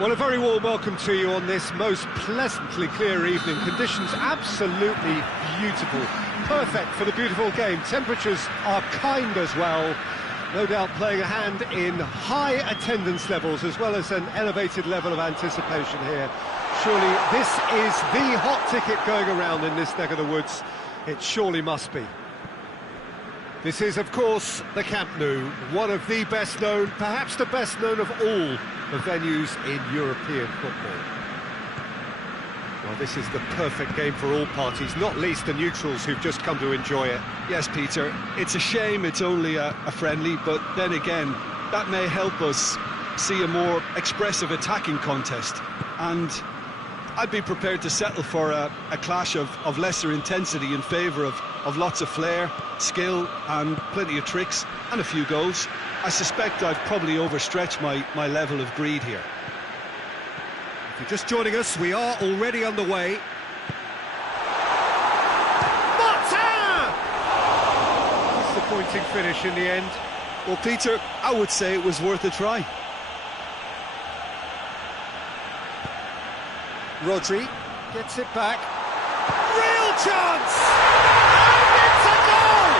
Well, a very warm welcome to you on this most pleasantly clear evening. Conditions absolutely beautiful. Perfect for the beautiful game. Temperatures are kind as well. No doubt playing a hand in high attendance levels as well as an elevated level of anticipation here. Surely this is the hot ticket going around in this neck of the woods. It surely must be. This is, of course, the Camp Nou, one of the best known, perhaps the best known of all the venues in European football. Well, this is the perfect game for all parties, not least the neutrals who've just come to enjoy it. Yes, Peter, it's a shame it's only a friendly, but then again, that may help us see a more expressive attacking contest. And I'd be prepared to settle for a clash of lesser intensity in favour of lots of flair, skill and plenty of tricks and a few goals. I suspect I've probably overstretched my level of greed here. If you're just joining us, we are already underway. Disappointing finish in the end. Well, Peter, I would say it was worth a try. Rodri gets it back. Real chance! And it's a goal!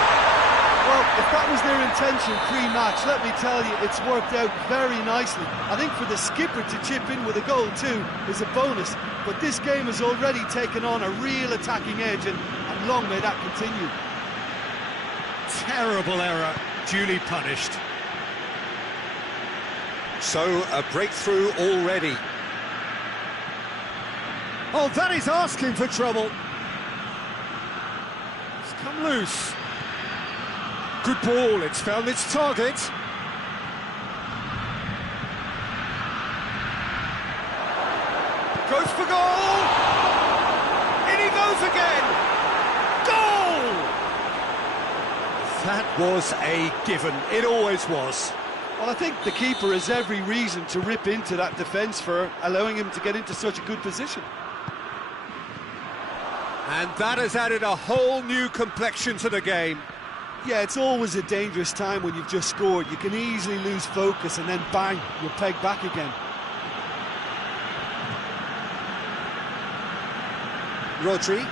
Well, if that was their intention pre-match, let me tell you, it's worked out very nicely. I think for the skipper to chip in with a goal too is a bonus, but this game has already taken on a real attacking edge, and long may that continue. Terrible error, duly punished. So, a breakthrough already. Oh, that is asking for trouble. It's come loose. Good ball, it's found its target. Goes for goal! In he goes again! Goal! That was a given, it always was. Well, I think the keeper has every reason to rip into that defence for allowing him to get into such a good position. And that has added a whole new complexion to the game. Yeah, it's always a dangerous time when you've just scored. You can easily lose focus and then bang, you're pegged back again. Rodri.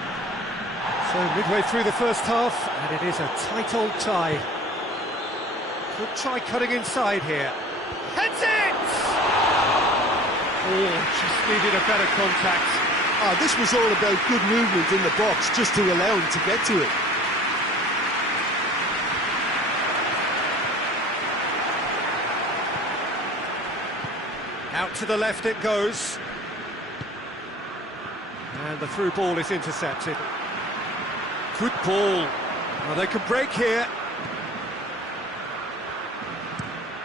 So midway through the first half, and it is a tight old tie. Could try cutting inside here. Heads it! Oh, just needed a better contact. This was all about good movement in the box, just to allow him to get to it. Out to the left it goes. And the through ball is intercepted. Good ball. Well, they can break here.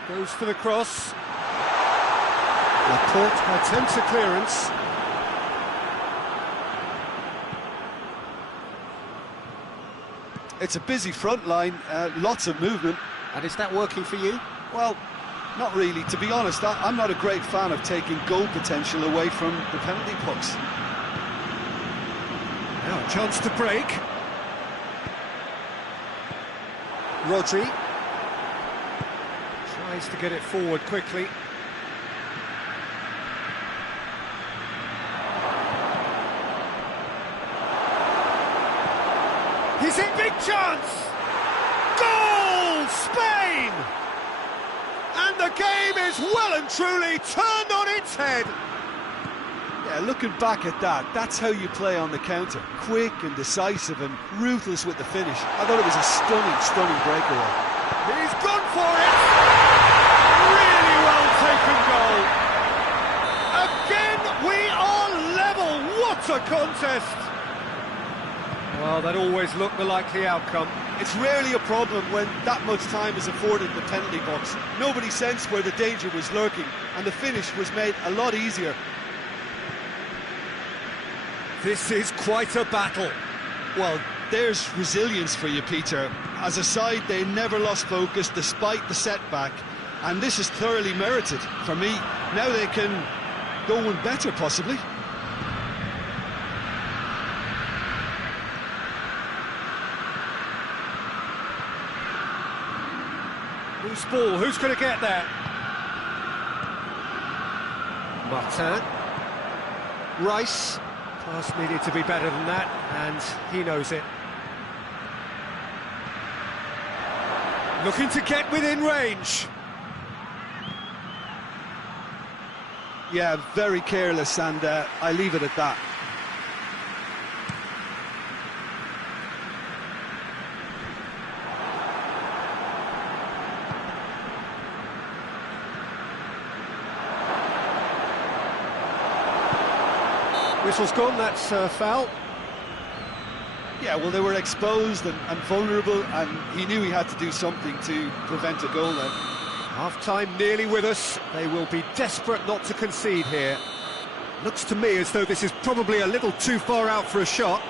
Goes for the cross. Laporte attempts a clearance. It's a busy front line, lots of movement. And is that working for you? Well, not really. To be honest, I'm not a great fan of taking goal potential away from the penalty box. Now a chance to break. Rodri tries to get it forward quickly. Is it big chance? Goal, Spain! And the game is well and truly turned on its head. Yeah, looking back at that, that's how you play on the counter. Quick and decisive and ruthless with the finish. I thought it was a stunning breakaway. He's gone for it! Really well taken goal. Again, we are level. What a contest! Well, that always looked the likely outcome. It's rarely a problem when that much time is afforded in the penalty box. Nobody sensed where the danger was lurking, and the finish was made a lot easier. This is quite a battle. Well, there's resilience for you, Peter. As a side, they never lost focus despite the setback, and this is thoroughly merited. For me, now they can go one better, possibly. Loose ball, who's going to get there? Martin. Rice. Pass needed to be better than that, and he knows it. Looking to get within range. Yeah, very careless, and I leave it at that. Whistle's gone, that's foul. Yeah, well, they were exposed and vulnerable, and he knew he had to do something to prevent a goal then. Half-time nearly with us. They will be desperate not to concede here. Looks to me as though this is probably a little too far out for a shot.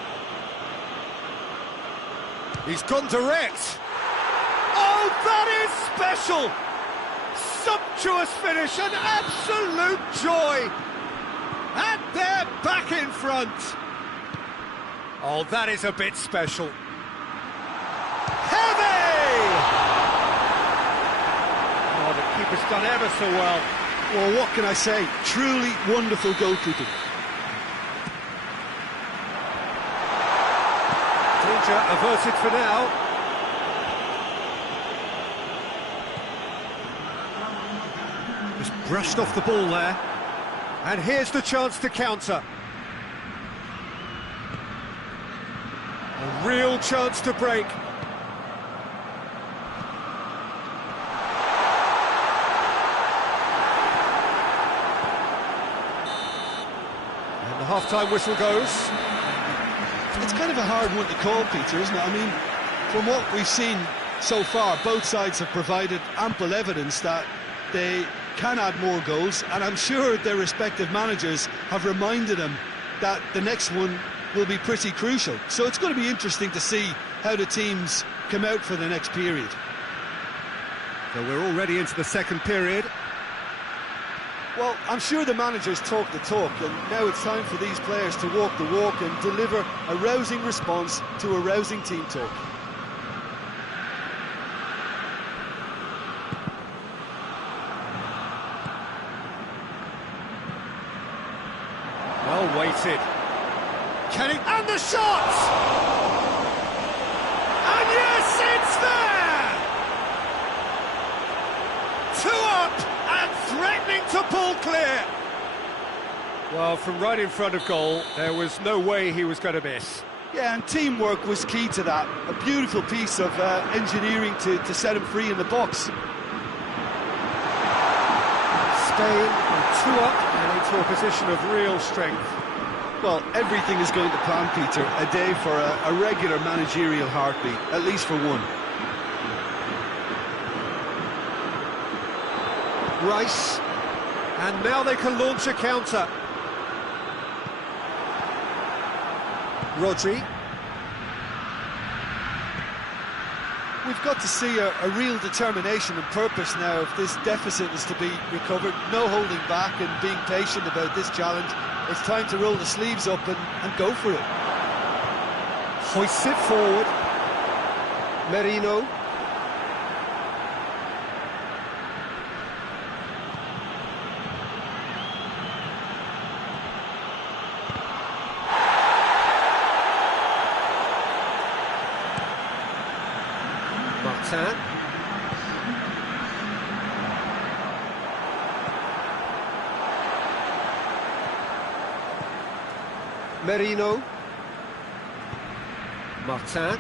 He's gone direct. Oh, that is special! Sumptuous finish, an absolute joy! And they're back in front. Oh, that is a bit special. Heavy! Oh, the keeper's done ever so well. Well, what can I say? Truly wonderful goalkeeping. Danger averted for now. Just brushed off the ball there. And here's the chance to counter. A real chance to break. And the half-time whistle goes. It's kind of a hard one to call, Peter, isn't it? I mean, from what we've seen so far, both sides have provided ample evidence that they can add more goals, and I'm sure their respective managers have reminded them that the next one will be pretty crucial. So it's going to be interesting to see how the teams come out for the next period. So we're already into the second period. Well, I'm sure the managers talk the talk, and now it's time for these players to walk the walk and deliver a rousing response to a rousing team talk. Well weighted. Can he... And the shot! And yes, it's there! 2 up and threatening to pull clear. Well, from right in front of goal, there was no way he was going to miss. Yeah, and teamwork was key to that. A beautiful piece of engineering to set him free in the box. Spain are 2 up and into a position of real strength. Well, everything is going to plan, Peter. A day for a regular managerial heartbeat, at least for one. Rice, and now they can launch a counter. Rodri. We've got to see a real determination and purpose now if this deficit is to be recovered. No holding back and being patient about this challenge. It's time to roll the sleeves up and go for it. Hoists it forward. Merino. Martin. Merino. Martin.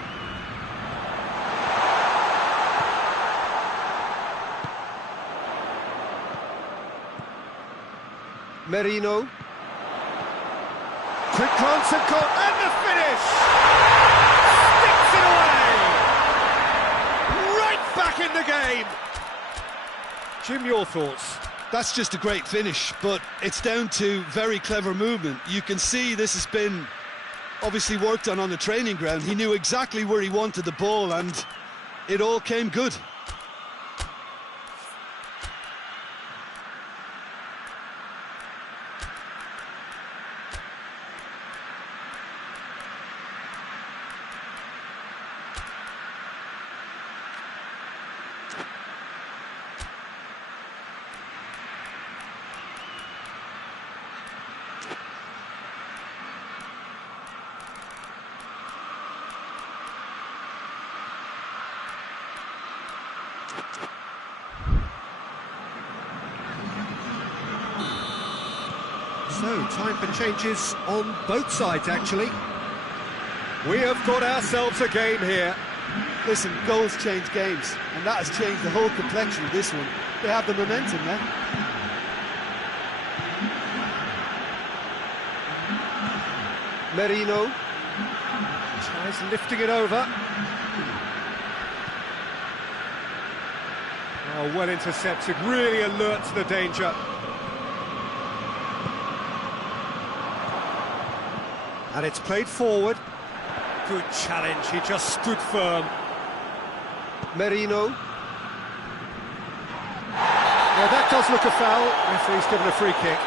Merino. Quick glance at goal, and the finish! Sticks it away! Right back in the game! Jim, your thoughts? That's just a great finish, but it's down to very clever movement. You can see this has been obviously worked on the training ground. He knew exactly where he wanted the ball, and it all came good. So, time for changes on both sides, actually. We have got ourselves a game here. Listen, goals change games, and that has changed the whole complexion of this one. They have the momentum now. Merino tries lifting it over. Oh, well intercepted, really alert to the danger. And it's played forward. Good challenge, he just stood firm. Merino. Yeah, that does look a foul. Referee's given a free kick.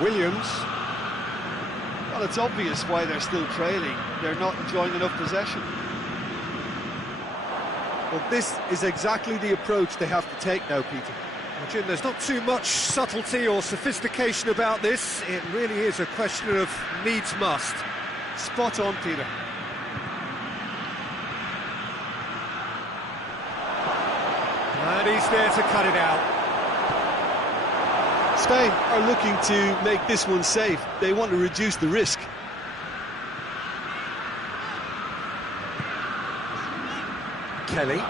Williams. Well, it's obvious why they're still trailing. They're not enjoying enough possession. Well, this is exactly the approach they have to take now, Peter. Well, Jim, there's not too much subtlety or sophistication about this. It really is a question of needs must. Spot on, Peter. And he's there to cut it out. Spain are looking to make this one safe. They want to reduce the risk. Kelly.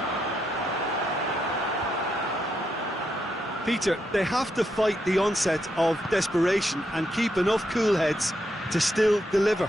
Peter, they have to fight the onset of desperation and keep enough cool heads to still deliver.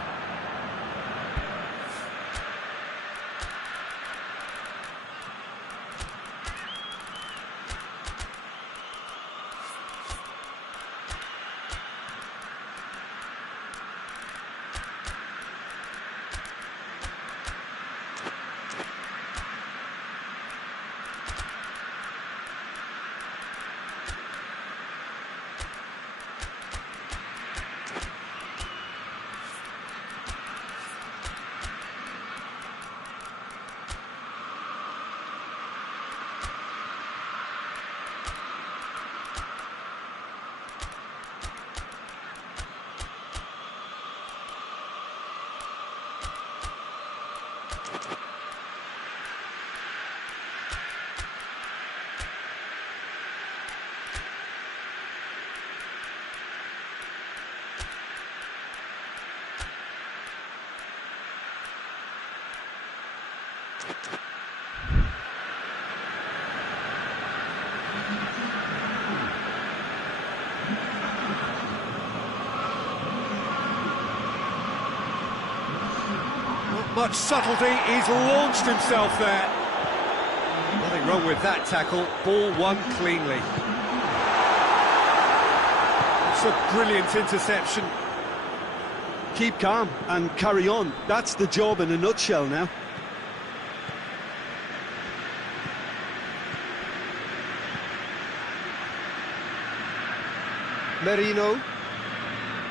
Not much subtlety, he's launched himself there. Nothing wrong with that tackle, ball won cleanly. It's a brilliant interception. Keep calm and carry on. That's the job in a nutshell now. Merino.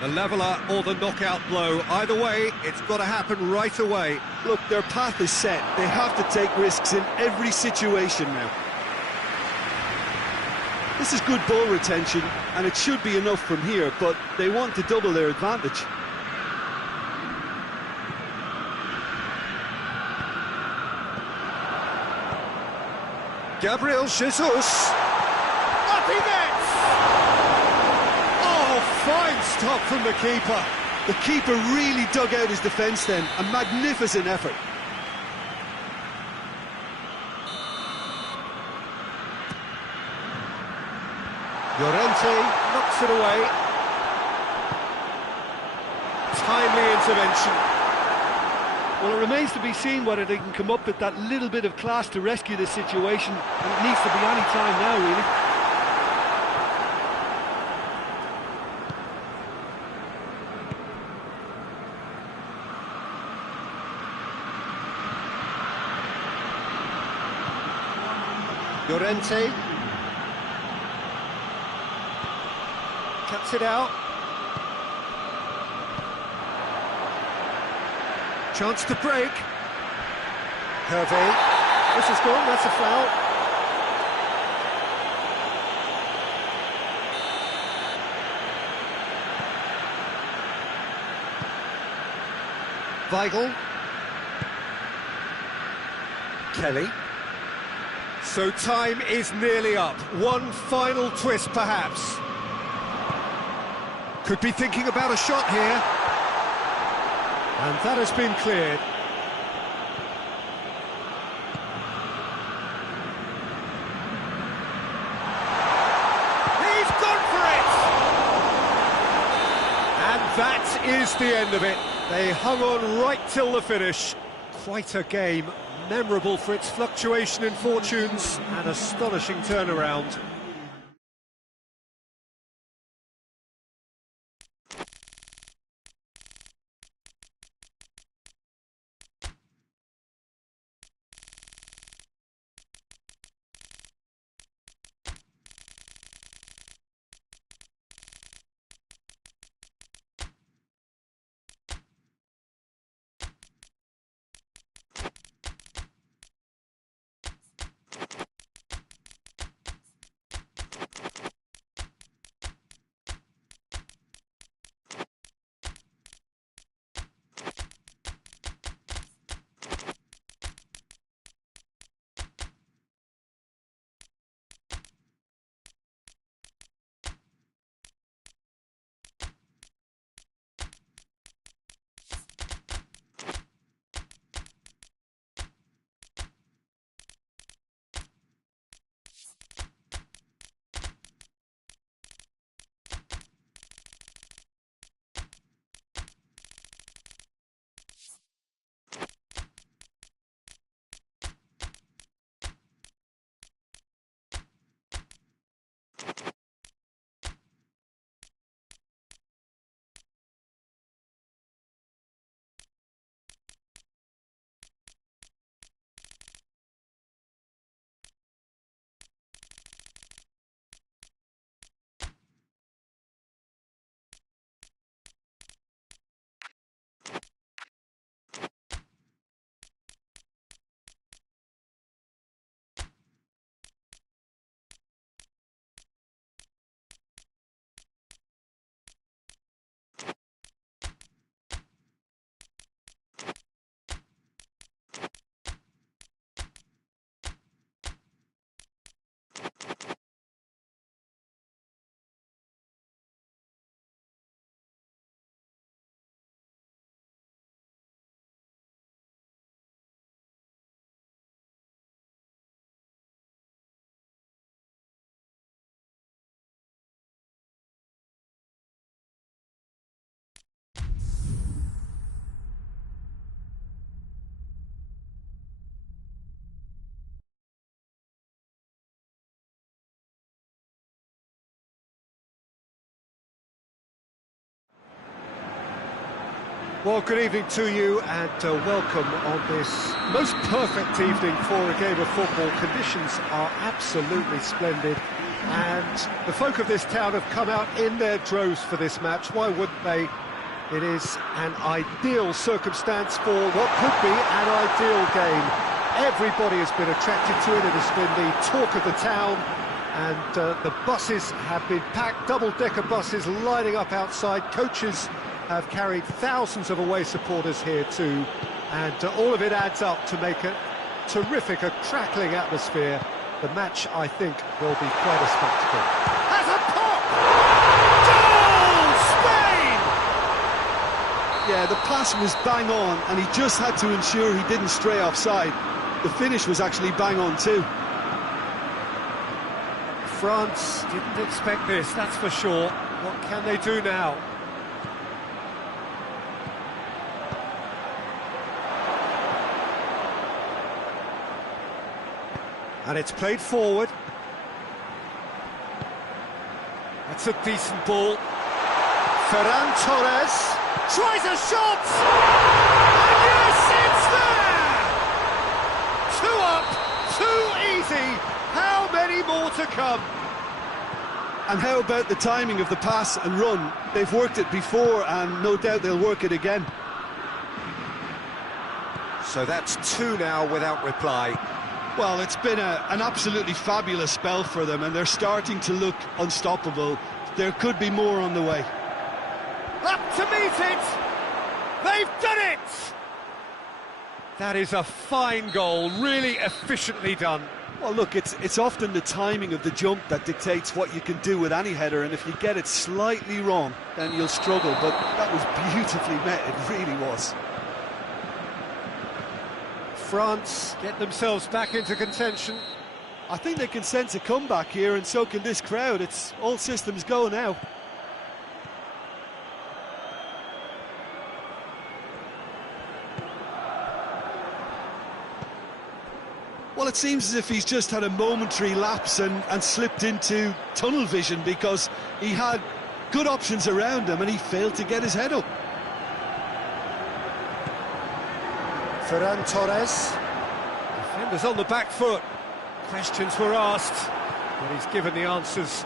The leveller or the knockout blow. Either way, it's got to happen right away. Look, their path is set. They have to take risks in every situation now. This is good ball retention, and it should be enough from here, but they want to double their advantage. Gabriel Jesus. Up he gets! Oh, fine stop from the keeper. The keeper really dug out his defence then. A magnificent effort. Llorente knocks it away. Timely intervention. Well, it remains to be seen whether they can come up with that little bit of class to rescue this situation, and it needs to be any time now, really. Llorente cuts it out. Chance to break. Hervé. This is gone, that's a foul. Weigl. Kelly. So time is nearly up. One final twist, perhaps. Could be thinking about a shot here. And that has been cleared. He's gone for it! And that is the end of it. They hung on right till the finish. Quite a game. Memorable for its fluctuation in fortunes and astonishing turnaround. Well, good evening to you and welcome on this most perfect evening for a game of football. Conditions are absolutely splendid and the folk of this town have come out in their droves for this match. Why wouldn't they? It is an ideal circumstance for what could be an ideal game. Everybody has been attracted to it. It has been the talk of the town and the buses have been packed, double-decker buses lining up outside. Coaches have carried thousands of away supporters here too, and all of it adds up to make a terrific, a crackling atmosphere. The match, I think, will be quite a spectacle. Has a pop! Goal! Spain! Yeah, the pass was bang on, and he just had to ensure he didn't stray offside. The finish was actually bang on too. France didn't expect this, that's for sure. What can they do now? And it's played forward. That's a decent ball. Ferran Torres tries a shot! And yes, it's there! 2 up, 2 easy. How many more to come? And how about the timing of the pass and run? They've worked it before and no doubt they'll work it again. So that's 2 now without reply. Well, it's been an absolutely fabulous spell for them and they're starting to look unstoppable. There could be more on the way. Up to meet it! They've done it! That is a fine goal, really efficiently done. Well, look, it's often the timing of the jump that dictates what you can do with any header, and if you get it slightly wrong, then you'll struggle. But that was beautifully met, it really was. France get themselves back into contention. I think they can sense a comeback here, and so can this crowd. It's all systems go now. Well, it seems as if he's just had a momentary lapse and slipped into tunnel vision, because he had good options around him and he failed to get his head up. Ferran Torres. Defenders on the back foot. Questions were asked, but he's given the answers.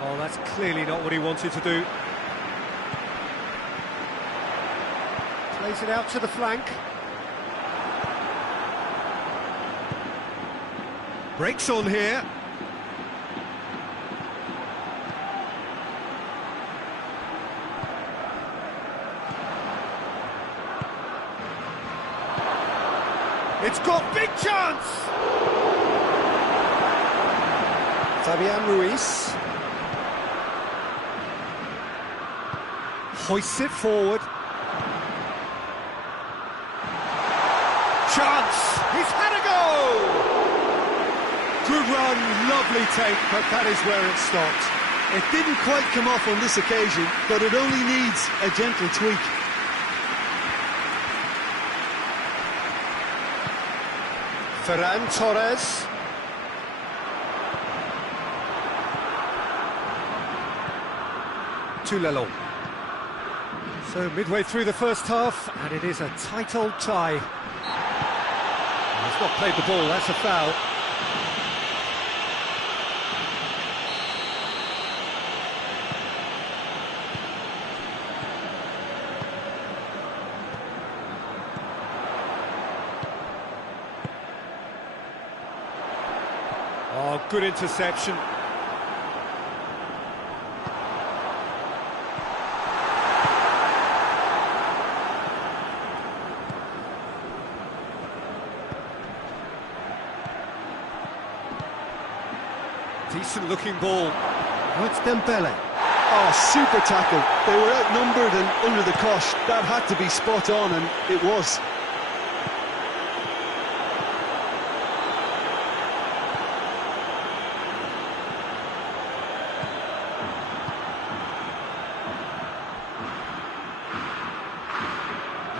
Oh, that's clearly not what he wanted to do. Plays it out to the flank. Breaks on here. It's got big chance! Fabian Ruiz. Hoists it forward. Chance! He's had a go! Good run, lovely take, but that is where it stopped. It didn't quite come off on this occasion, but it only needs a gentle tweak. Ferran Torres. To Lelon. So midway through the first half, and it is a tight old tie. He's not played the ball, that's a foul. Oh, good interception. Decent looking ball. Oh, it's Dembele. Oh, super tackle. They were outnumbered and under the cosh. That had to be spot on, and it was.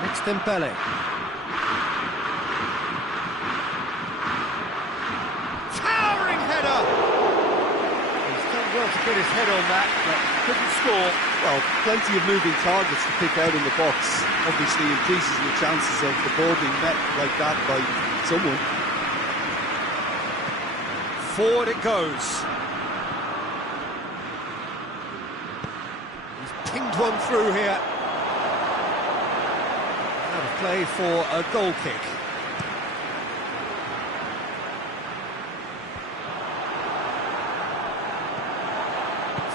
Next Dembele. Towering header! He's done well to get his head on that, but couldn't score. Well, plenty of moving targets to pick out in the box. Obviously increases the chances of the ball being met like that by someone. Forward it goes. He's pinged one through here. Out of play for a goal kick.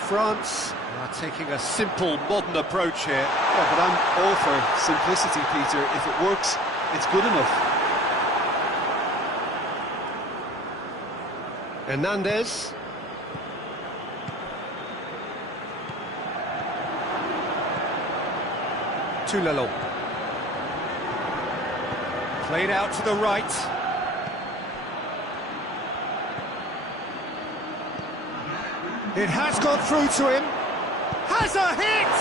France are taking a simple, modern approach here. Yeah, but I'm all for simplicity, Peter. If it works, it's good enough. Hernandez. To Lelon. Played out to the right. It has got through to him. Has a hit!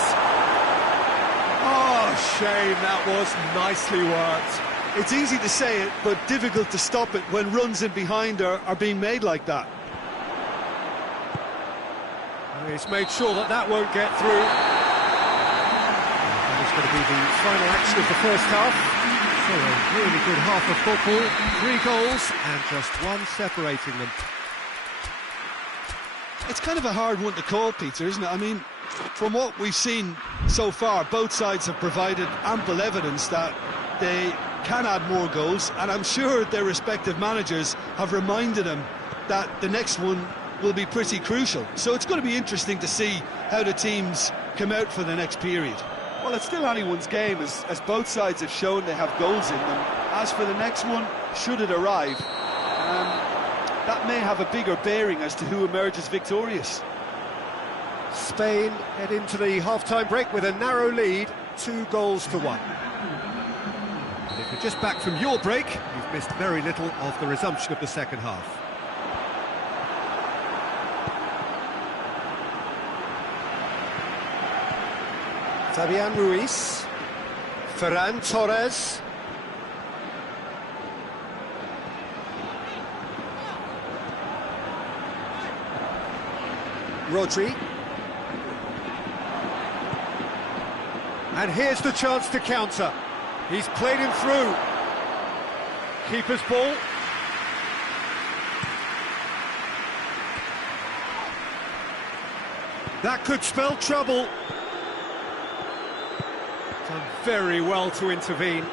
Oh, shame, that was nicely worked. It's easy to say it, but difficult to stop it when runs in behind are being made like that. He's made sure that that won't get through. That is going to be the final action of the first half. So a really good half of football, 3 goals and just one separating them. It's kind of a hard one to call, Peter, isn't it? I mean, from what we've seen so far, both sides have provided ample evidence that they can add more goals, and I'm sure their respective managers have reminded them that the next one will be pretty crucial. So it's going to be interesting to see how the teams come out for the next period. Well, it's still anyone's game, as both sides have shown they have goals in them. As for the next one, should it arrive, that may have a bigger bearing as to who emerges victorious. Spain head into the half-time break with a narrow lead, 2-1. And if you're just back from your break, you've missed very little of the resumption of the second half. Fabian Ruiz, Ferran Torres, Rodri, and here's the chance to counter. He's played him through. Keeper's ball. That could spell trouble. Done very well to intervene.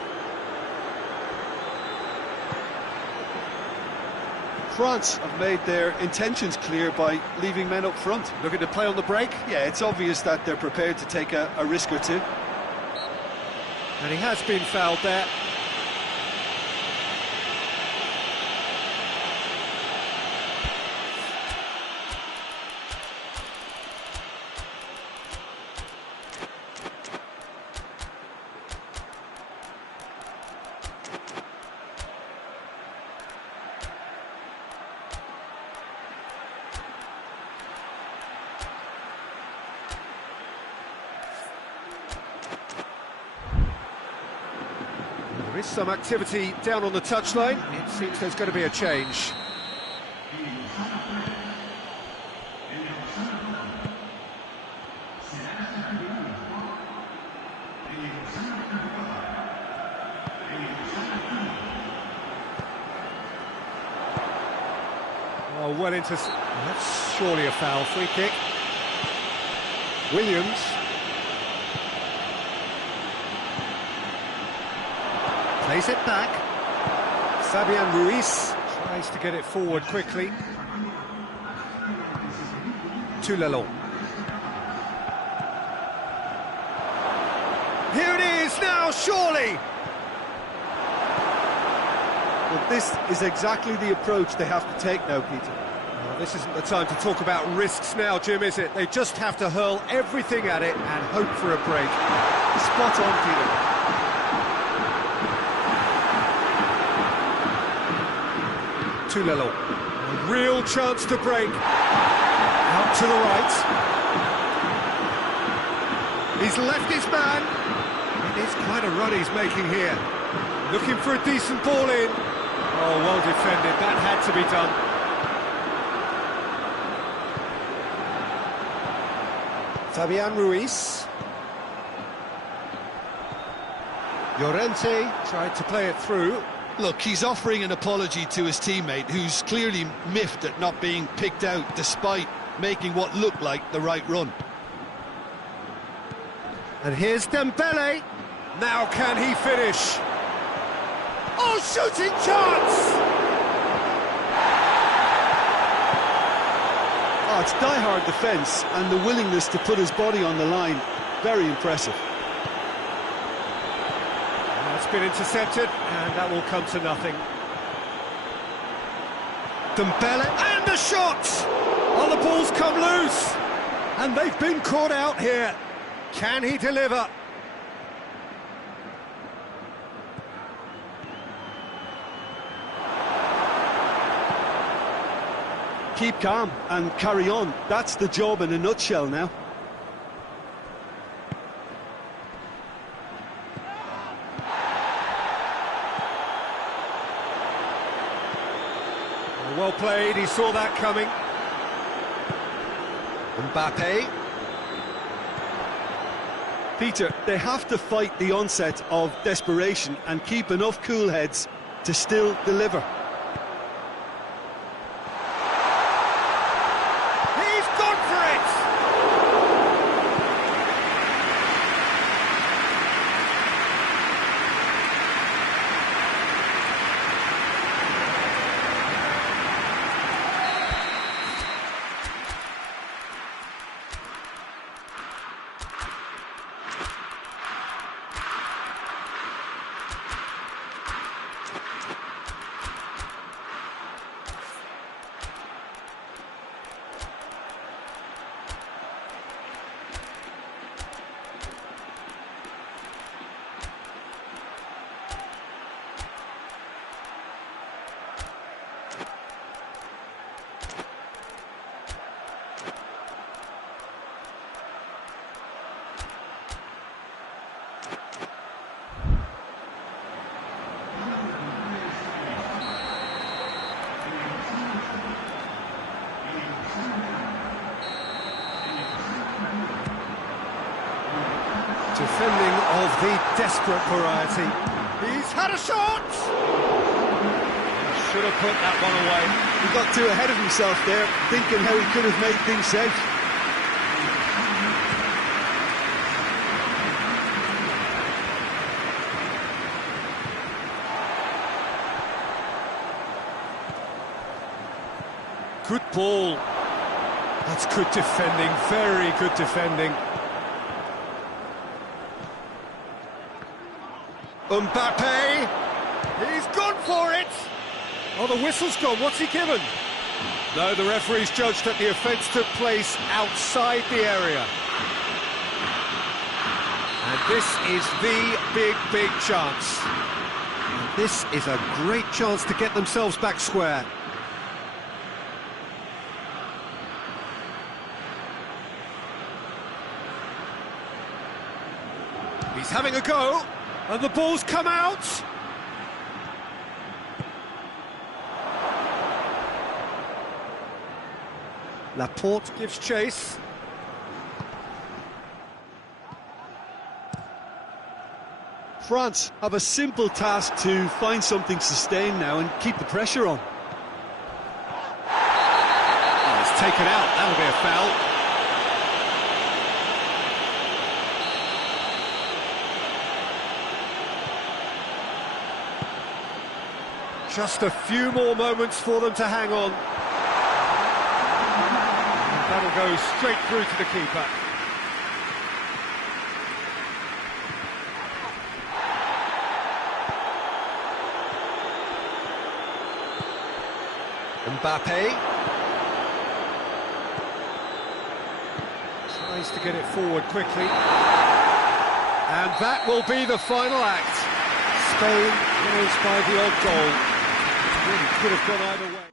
France have made their intentions clear by leaving men up front. Looking to play on the break. Yeah, it's obvious that they're prepared to take a risk or two. And he has been fouled there. There is some activity down on the touchline. It seems there's going to be a change. Oh, well into... That's surely a foul. Free kick. Williams. Plays it back. Fabian Ruiz tries to get it forward quickly. To Lalonde. Here it is now, surely! Well, this is exactly the approach they have to take now, Peter. Well, this isn't the time to talk about risks now, Jim, is it? They just have to hurl everything at it and hope for a break. Spot on, Peter. To Lalonde. A real chance to break. Out to the right. He's left his man. It is quite a run he's making here. Looking for a decent ball in. Oh, well defended. That had to be done. Fabian Ruiz. Llorente tried to play it through. Look, he's offering an apology to his teammate, who's clearly miffed at not being picked out despite making what looked like the right run. And here's Dembele. Now can he finish? Oh, shooting chance! Oh, it's die-hard defence and the willingness to put his body on the line. Very impressive. It's been intercepted, and that will come to nothing. Dembele, and the shot! Oh, the ball's come loose! And they've been caught out here. Can he deliver? Keep calm and carry on. That's the job in a nutshell now. Well played, he saw that coming. Mbappe. Peter, they have to fight the onset of desperation and keep enough cool heads to still deliver. He's gone for it! Defending of the desperate variety. He's had a shot! Should have put that one away. He got too ahead of himself there, thinking how he could have made things safe. Good ball. That's good defending, very good defending. Mbappe! He's gone for it! Oh, the whistle's gone, what's he given? No, the referee's judged that the offence took place outside the area. And this is the big chance. And this is a great chance to get themselves back square. He's having a go, and the ball's come out. Laporte gives chase. France have a simple task to find something sustained now and keep the pressure on. Oh, it's taken out, that'll be a foul. Just a few more moments for them to hang on. And that'll go straight through to the keeper. Mbappe tries to get it forward quickly. And that will be the final act. Spain wins by the odd goal. Really could have gone either way.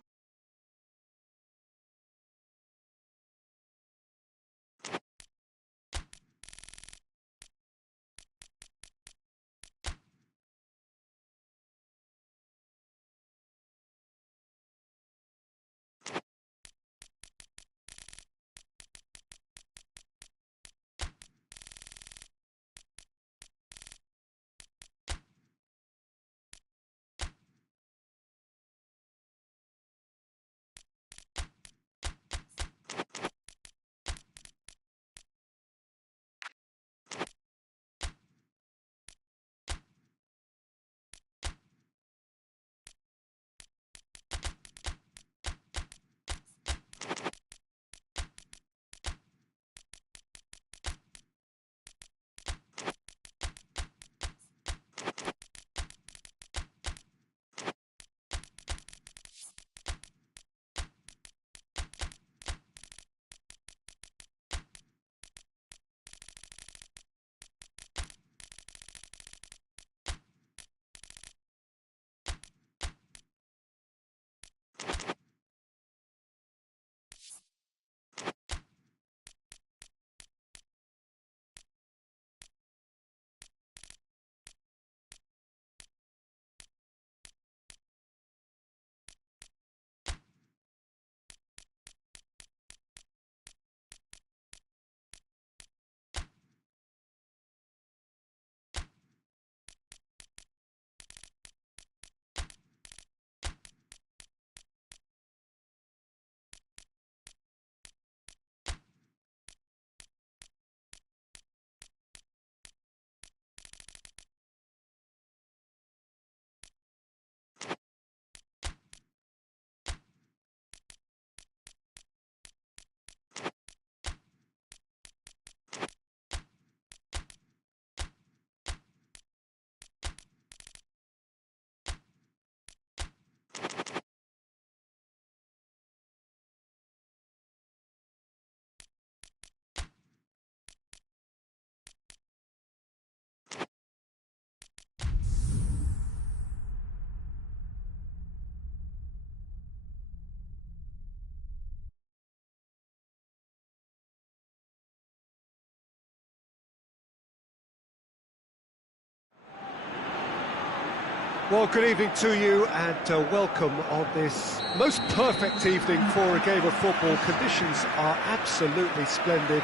Well, good evening to you and welcome on this most perfect evening for a game of football. Conditions are absolutely splendid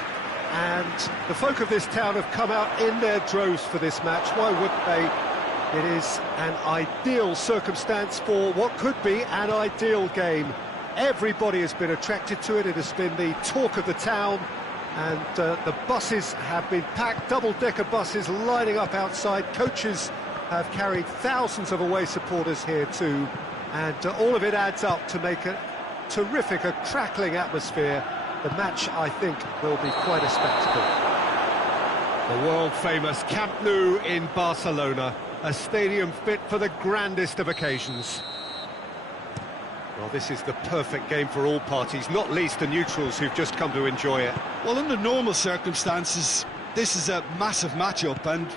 and the folk of this town have come out in their droves for this match. Why wouldn't they? It is an ideal circumstance for what could be an ideal game. Everybody has been attracted to it. It has been the talk of the town, and the buses have been packed, double-decker buses lining up outside. Coaches have carried thousands of away supporters here too, and all of it adds up to make a terrific, a crackling atmosphere. The match, I think, will be quite a spectacle. The world-famous Camp Nou in Barcelona, a stadium fit for the grandest of occasions. Well, this is the perfect game for all parties, not least the neutrals who've just come to enjoy it. Well, under normal circumstances, this is a massive matchup, and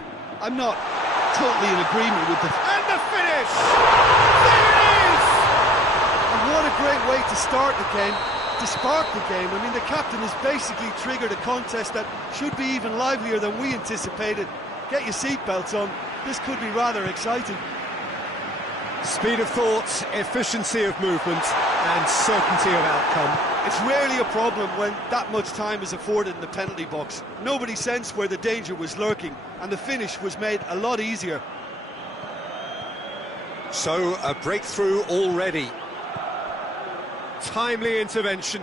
I'm not totally in agreement with the... And the finish! There it is! And what a great way to start the game, to spark the game. I mean, the captain has basically triggered a contest that should be even livelier than we anticipated. Get your seatbelts on, this could be rather exciting. Speed of thought, efficiency of movement, and certainty of outcome. It's rarely a problem when that much time is afforded in the penalty box. Nobody sensed where the danger was lurking, and the finish was made a lot easier. So, a breakthrough already. Timely intervention.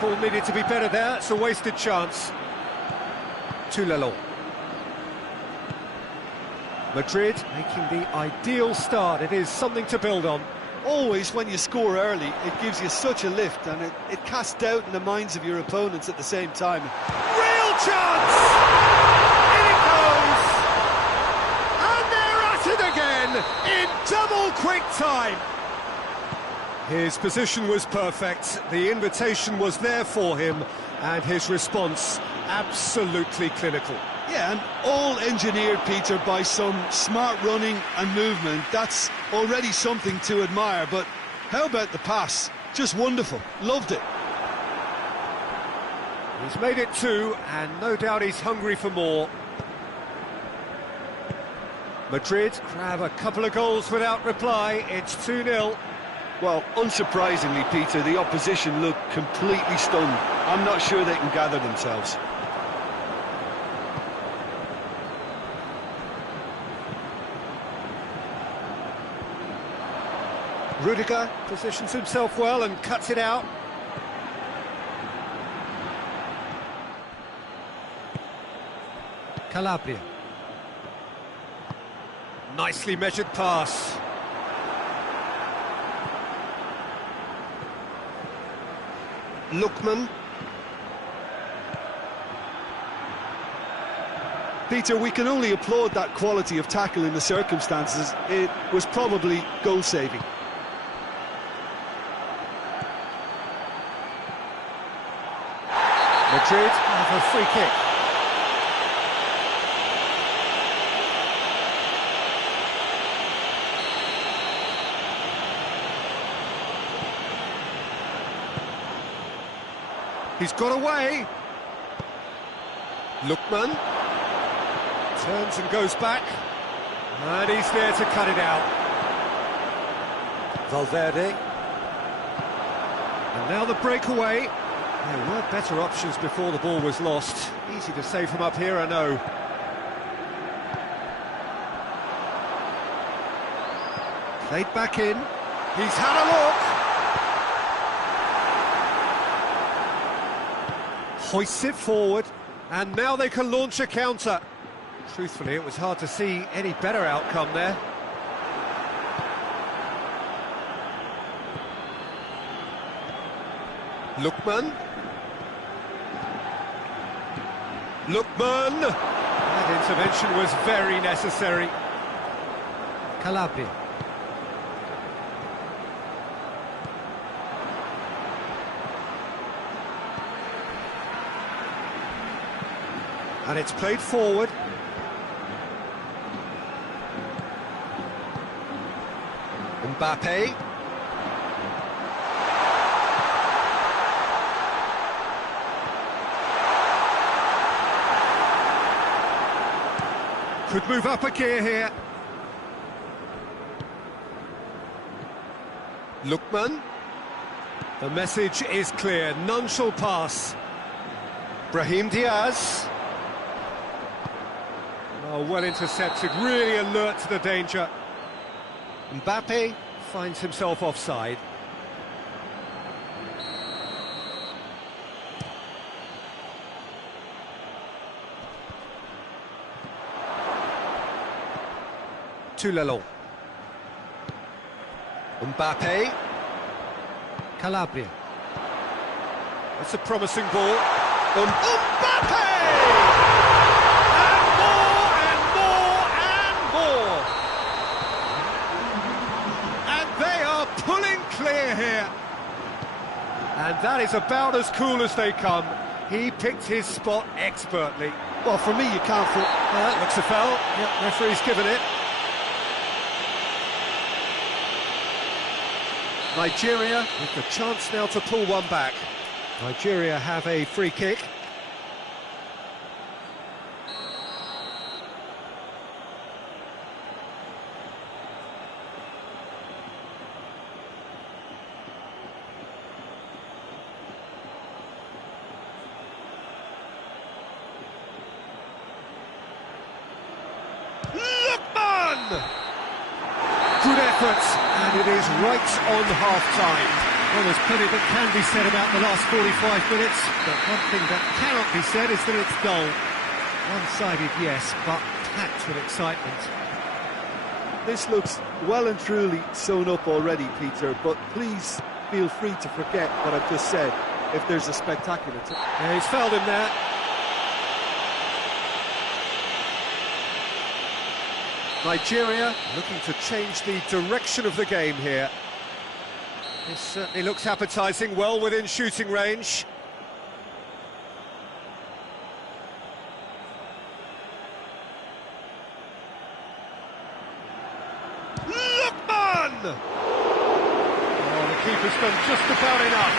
Ball needed to be better there, it's a wasted chance. To Lalong. Madrid making the ideal start, it is something to build on. Always when you score early, it gives you such a lift, and it casts doubt in the minds of your opponents at the same time. Real chance! In it goes! And they're at it again, in double quick time! His position was perfect, the invitation was there for him, and his response absolutely clinical. Yeah, and all engineered, Peter, by some smart running and movement. That's already something to admire, but how about the pass? Just wonderful, loved it. He's made it two, and no doubt he's hungry for more. Madrid grab a couple of goals without reply, it's 2-0. Well, unsurprisingly, Peter, the opposition look completely stunned. I'm not sure they can gather themselves. Rudiger positions himself well and cuts it out. Calabria. Nicely measured pass. Lookman. Peter, we can only applaud that quality of tackle in the circumstances. It was probably goal-saving. Madrid have a free kick. He's got away. Lookman turns and goes back, and he's there to cut it out. Valverde. And now the breakaway. There were better options before the ball was lost. Easy to say from up here, I know. Played back in. He's had a look. Hoists it forward, and now they can launch a counter. Truthfully, it was hard to see any better outcome there. Lookman. Lookman! That intervention was very necessary. Calabria. And it's played forward. Mbappe. Could move up a gear here. Lookman. The message is clear, none shall pass. Brahim Diaz. Oh, well intercepted, really alert to the danger. Mbappe finds himself offside. Toulalon. Mbappe. Calabria. That's a promising ball. Mbappe! And more, and more, and more! And they are pulling clear here. And that is about as cool as they come. He picked his spot expertly. Well, for me, you can't... That looks a foul. Yep, referee's given it. Nigeria with the chance now to pull one back. Nigeria have a free kick. Lookman! Good effort, and it is right on half-time. Well, there's plenty that can be said about the last 45 minutes, but one thing that cannot be said is that it's dull. One-sided, yes, but packed with excitement. This looks well and truly sewn up already, Peter, but please feel free to forget what I've just said if there's a spectacular... Yeah, he's fouled him there. Nigeria looking to change the direction of the game here. This certainly looks appetising, well within shooting range. Lookman! Oh, the keeper's done just about enough.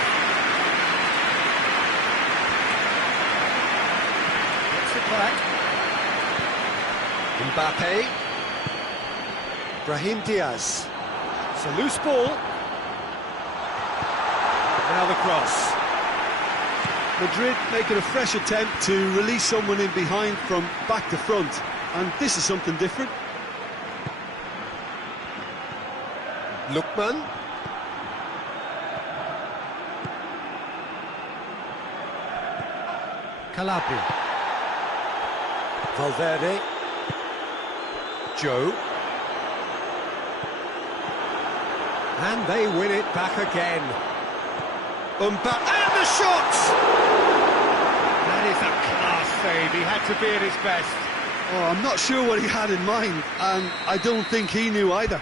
Gets it back. Mbappe. Brahim Diaz. It's a loose ball. Now the cross. Madrid making a fresh attempt to release someone in behind from back to front, and this is something different. Lookman. Calabria. Valverde. Joe. And they win it back again. And the shot! That is a class save. He had to be at his best. Oh, I'm not sure what he had in mind, and I don't think he knew either.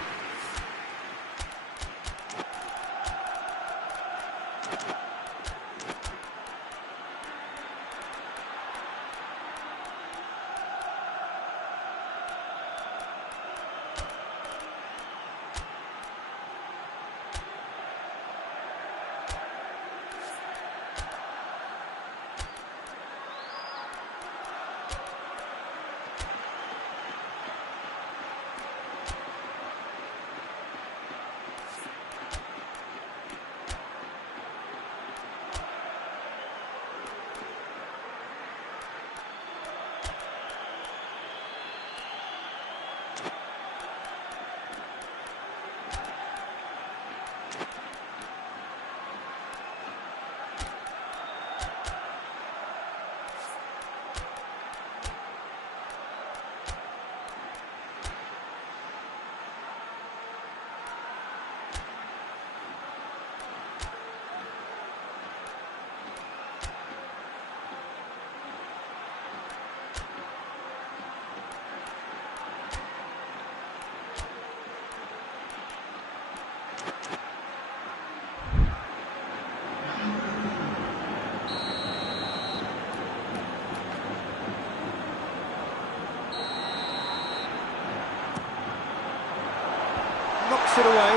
Knocks it away.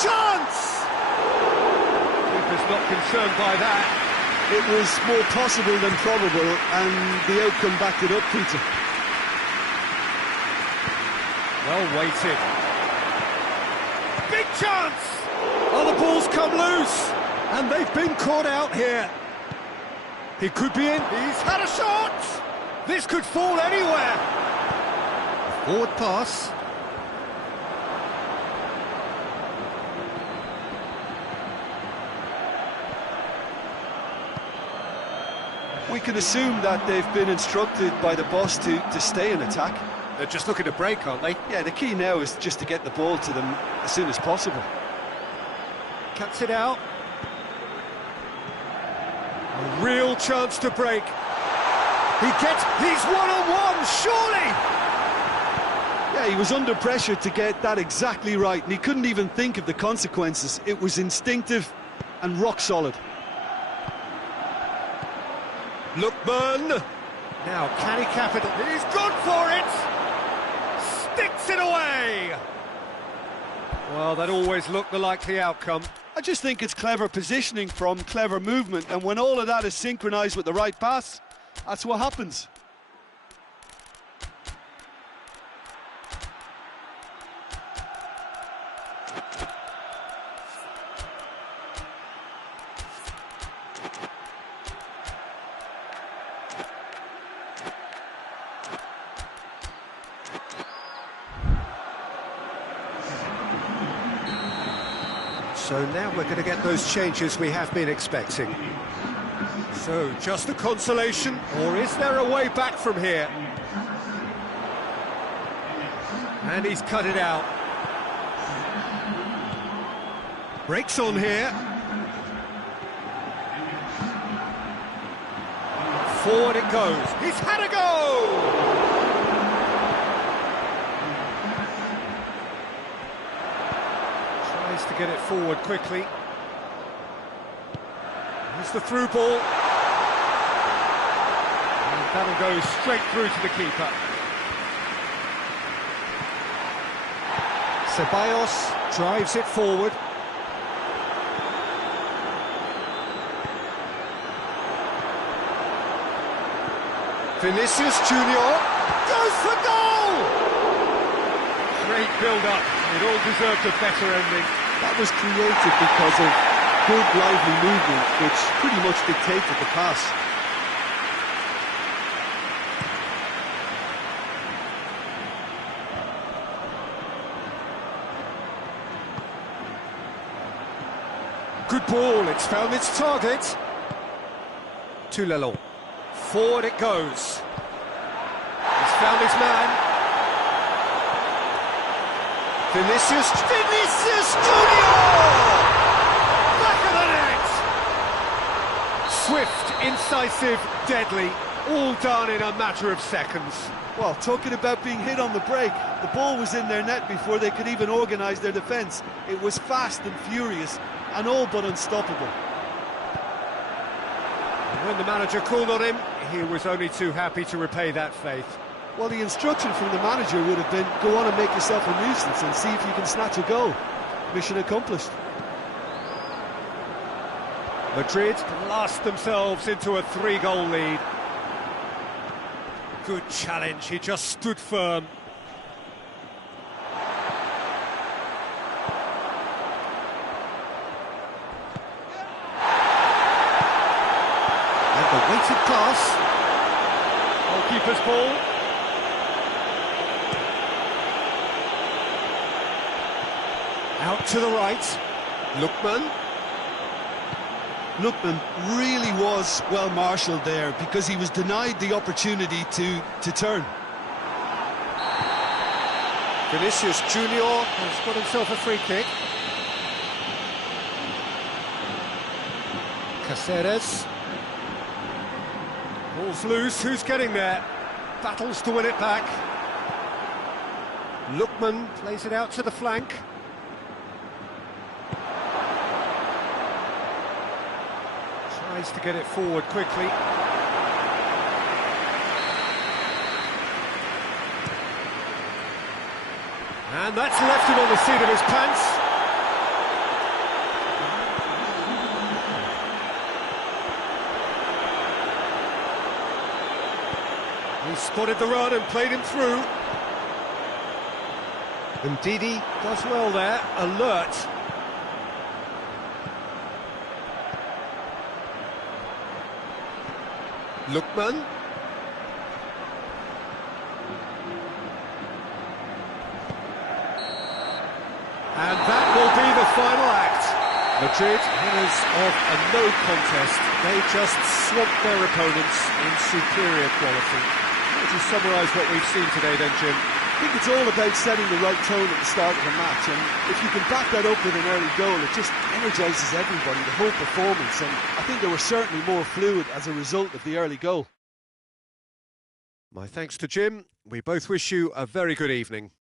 Chance! Keeper's not concerned by that. It was more possible than probable, and the outcome backed it up, Peter. Well weighted. Big chance! Oh, the ball's come loose! And they've been caught out here. He could be in. He's had a shot! This could fall anywhere. Forward pass. We can assume that they've been instructed by the boss to stay in attack. They're just looking to break, aren't they? Yeah, the key now is just to get the ball to them as soon as possible. Cuts it out. A real chance to break. He's one-on-one, surely! Yeah, he was under pressure to get that exactly right, and he couldn't even think of the consequences. It was instinctive and rock solid. Lookman! Now, can he cap it? He's gone for it! Sticks it away! Well, that always looked the likely outcome. I just think it's clever positioning from clever movement, and when all of that is synchronised with the right pass, that's what happens. So now we're going to get those changes we have been expecting. So, just a consolation, or is there a way back from here? And he's cut it out. Breaks on here. Forward it goes. He's had a go! To get it forward quickly. Here's the through ball. And that'll go straight through to the keeper. Ceballos drives it forward. Vinicius Junior goes for goal! Great build-up. It all deserved a better ending. That was created because of good, lively movement, which pretty much dictated the pass. Good ball, it's found its target. To Lelon. Forward it goes. He's found his man. Vinicius Junior! Back of the net! Swift, incisive, deadly, all done in a matter of seconds. Well, talking about being hit on the break, the ball was in their net before they could even organise their defence. It was fast and furious, and all but unstoppable. When the manager called on him, he was only too happy to repay that faith. Well, the instruction from the manager would have been, go on and make yourself a nuisance and see if you can snatch a goal. Mission accomplished. Madrid blast themselves into a 3-goal lead. Good challenge, he just stood firm. And the weighted pass. Goalkeeper's ball. Out to the right, Lookman. Lookman really was well marshalled there because he was denied the opportunity to turn. Vinicius Junior has got himself a free kick. Caceres. Ball's loose, who's getting there? Battles to win it back. Lookman plays it out to the flank. Tries to get it forward quickly. And that's left him on the seat of his pants. He spotted the run and played him through. And Didi does well there, alert. Lookman. And that will be the final act. Madrid, winners of a no contest. They just swamped their opponents in superior quality. How would you summarise what we've seen today then, Jim? I think it's all about setting the right tone at the start of the match, and if you can back that up with an early goal, it just energises everybody, the whole performance, and I think they were certainly more fluid as a result of the early goal. My thanks to Jim. We both wish you a very good evening.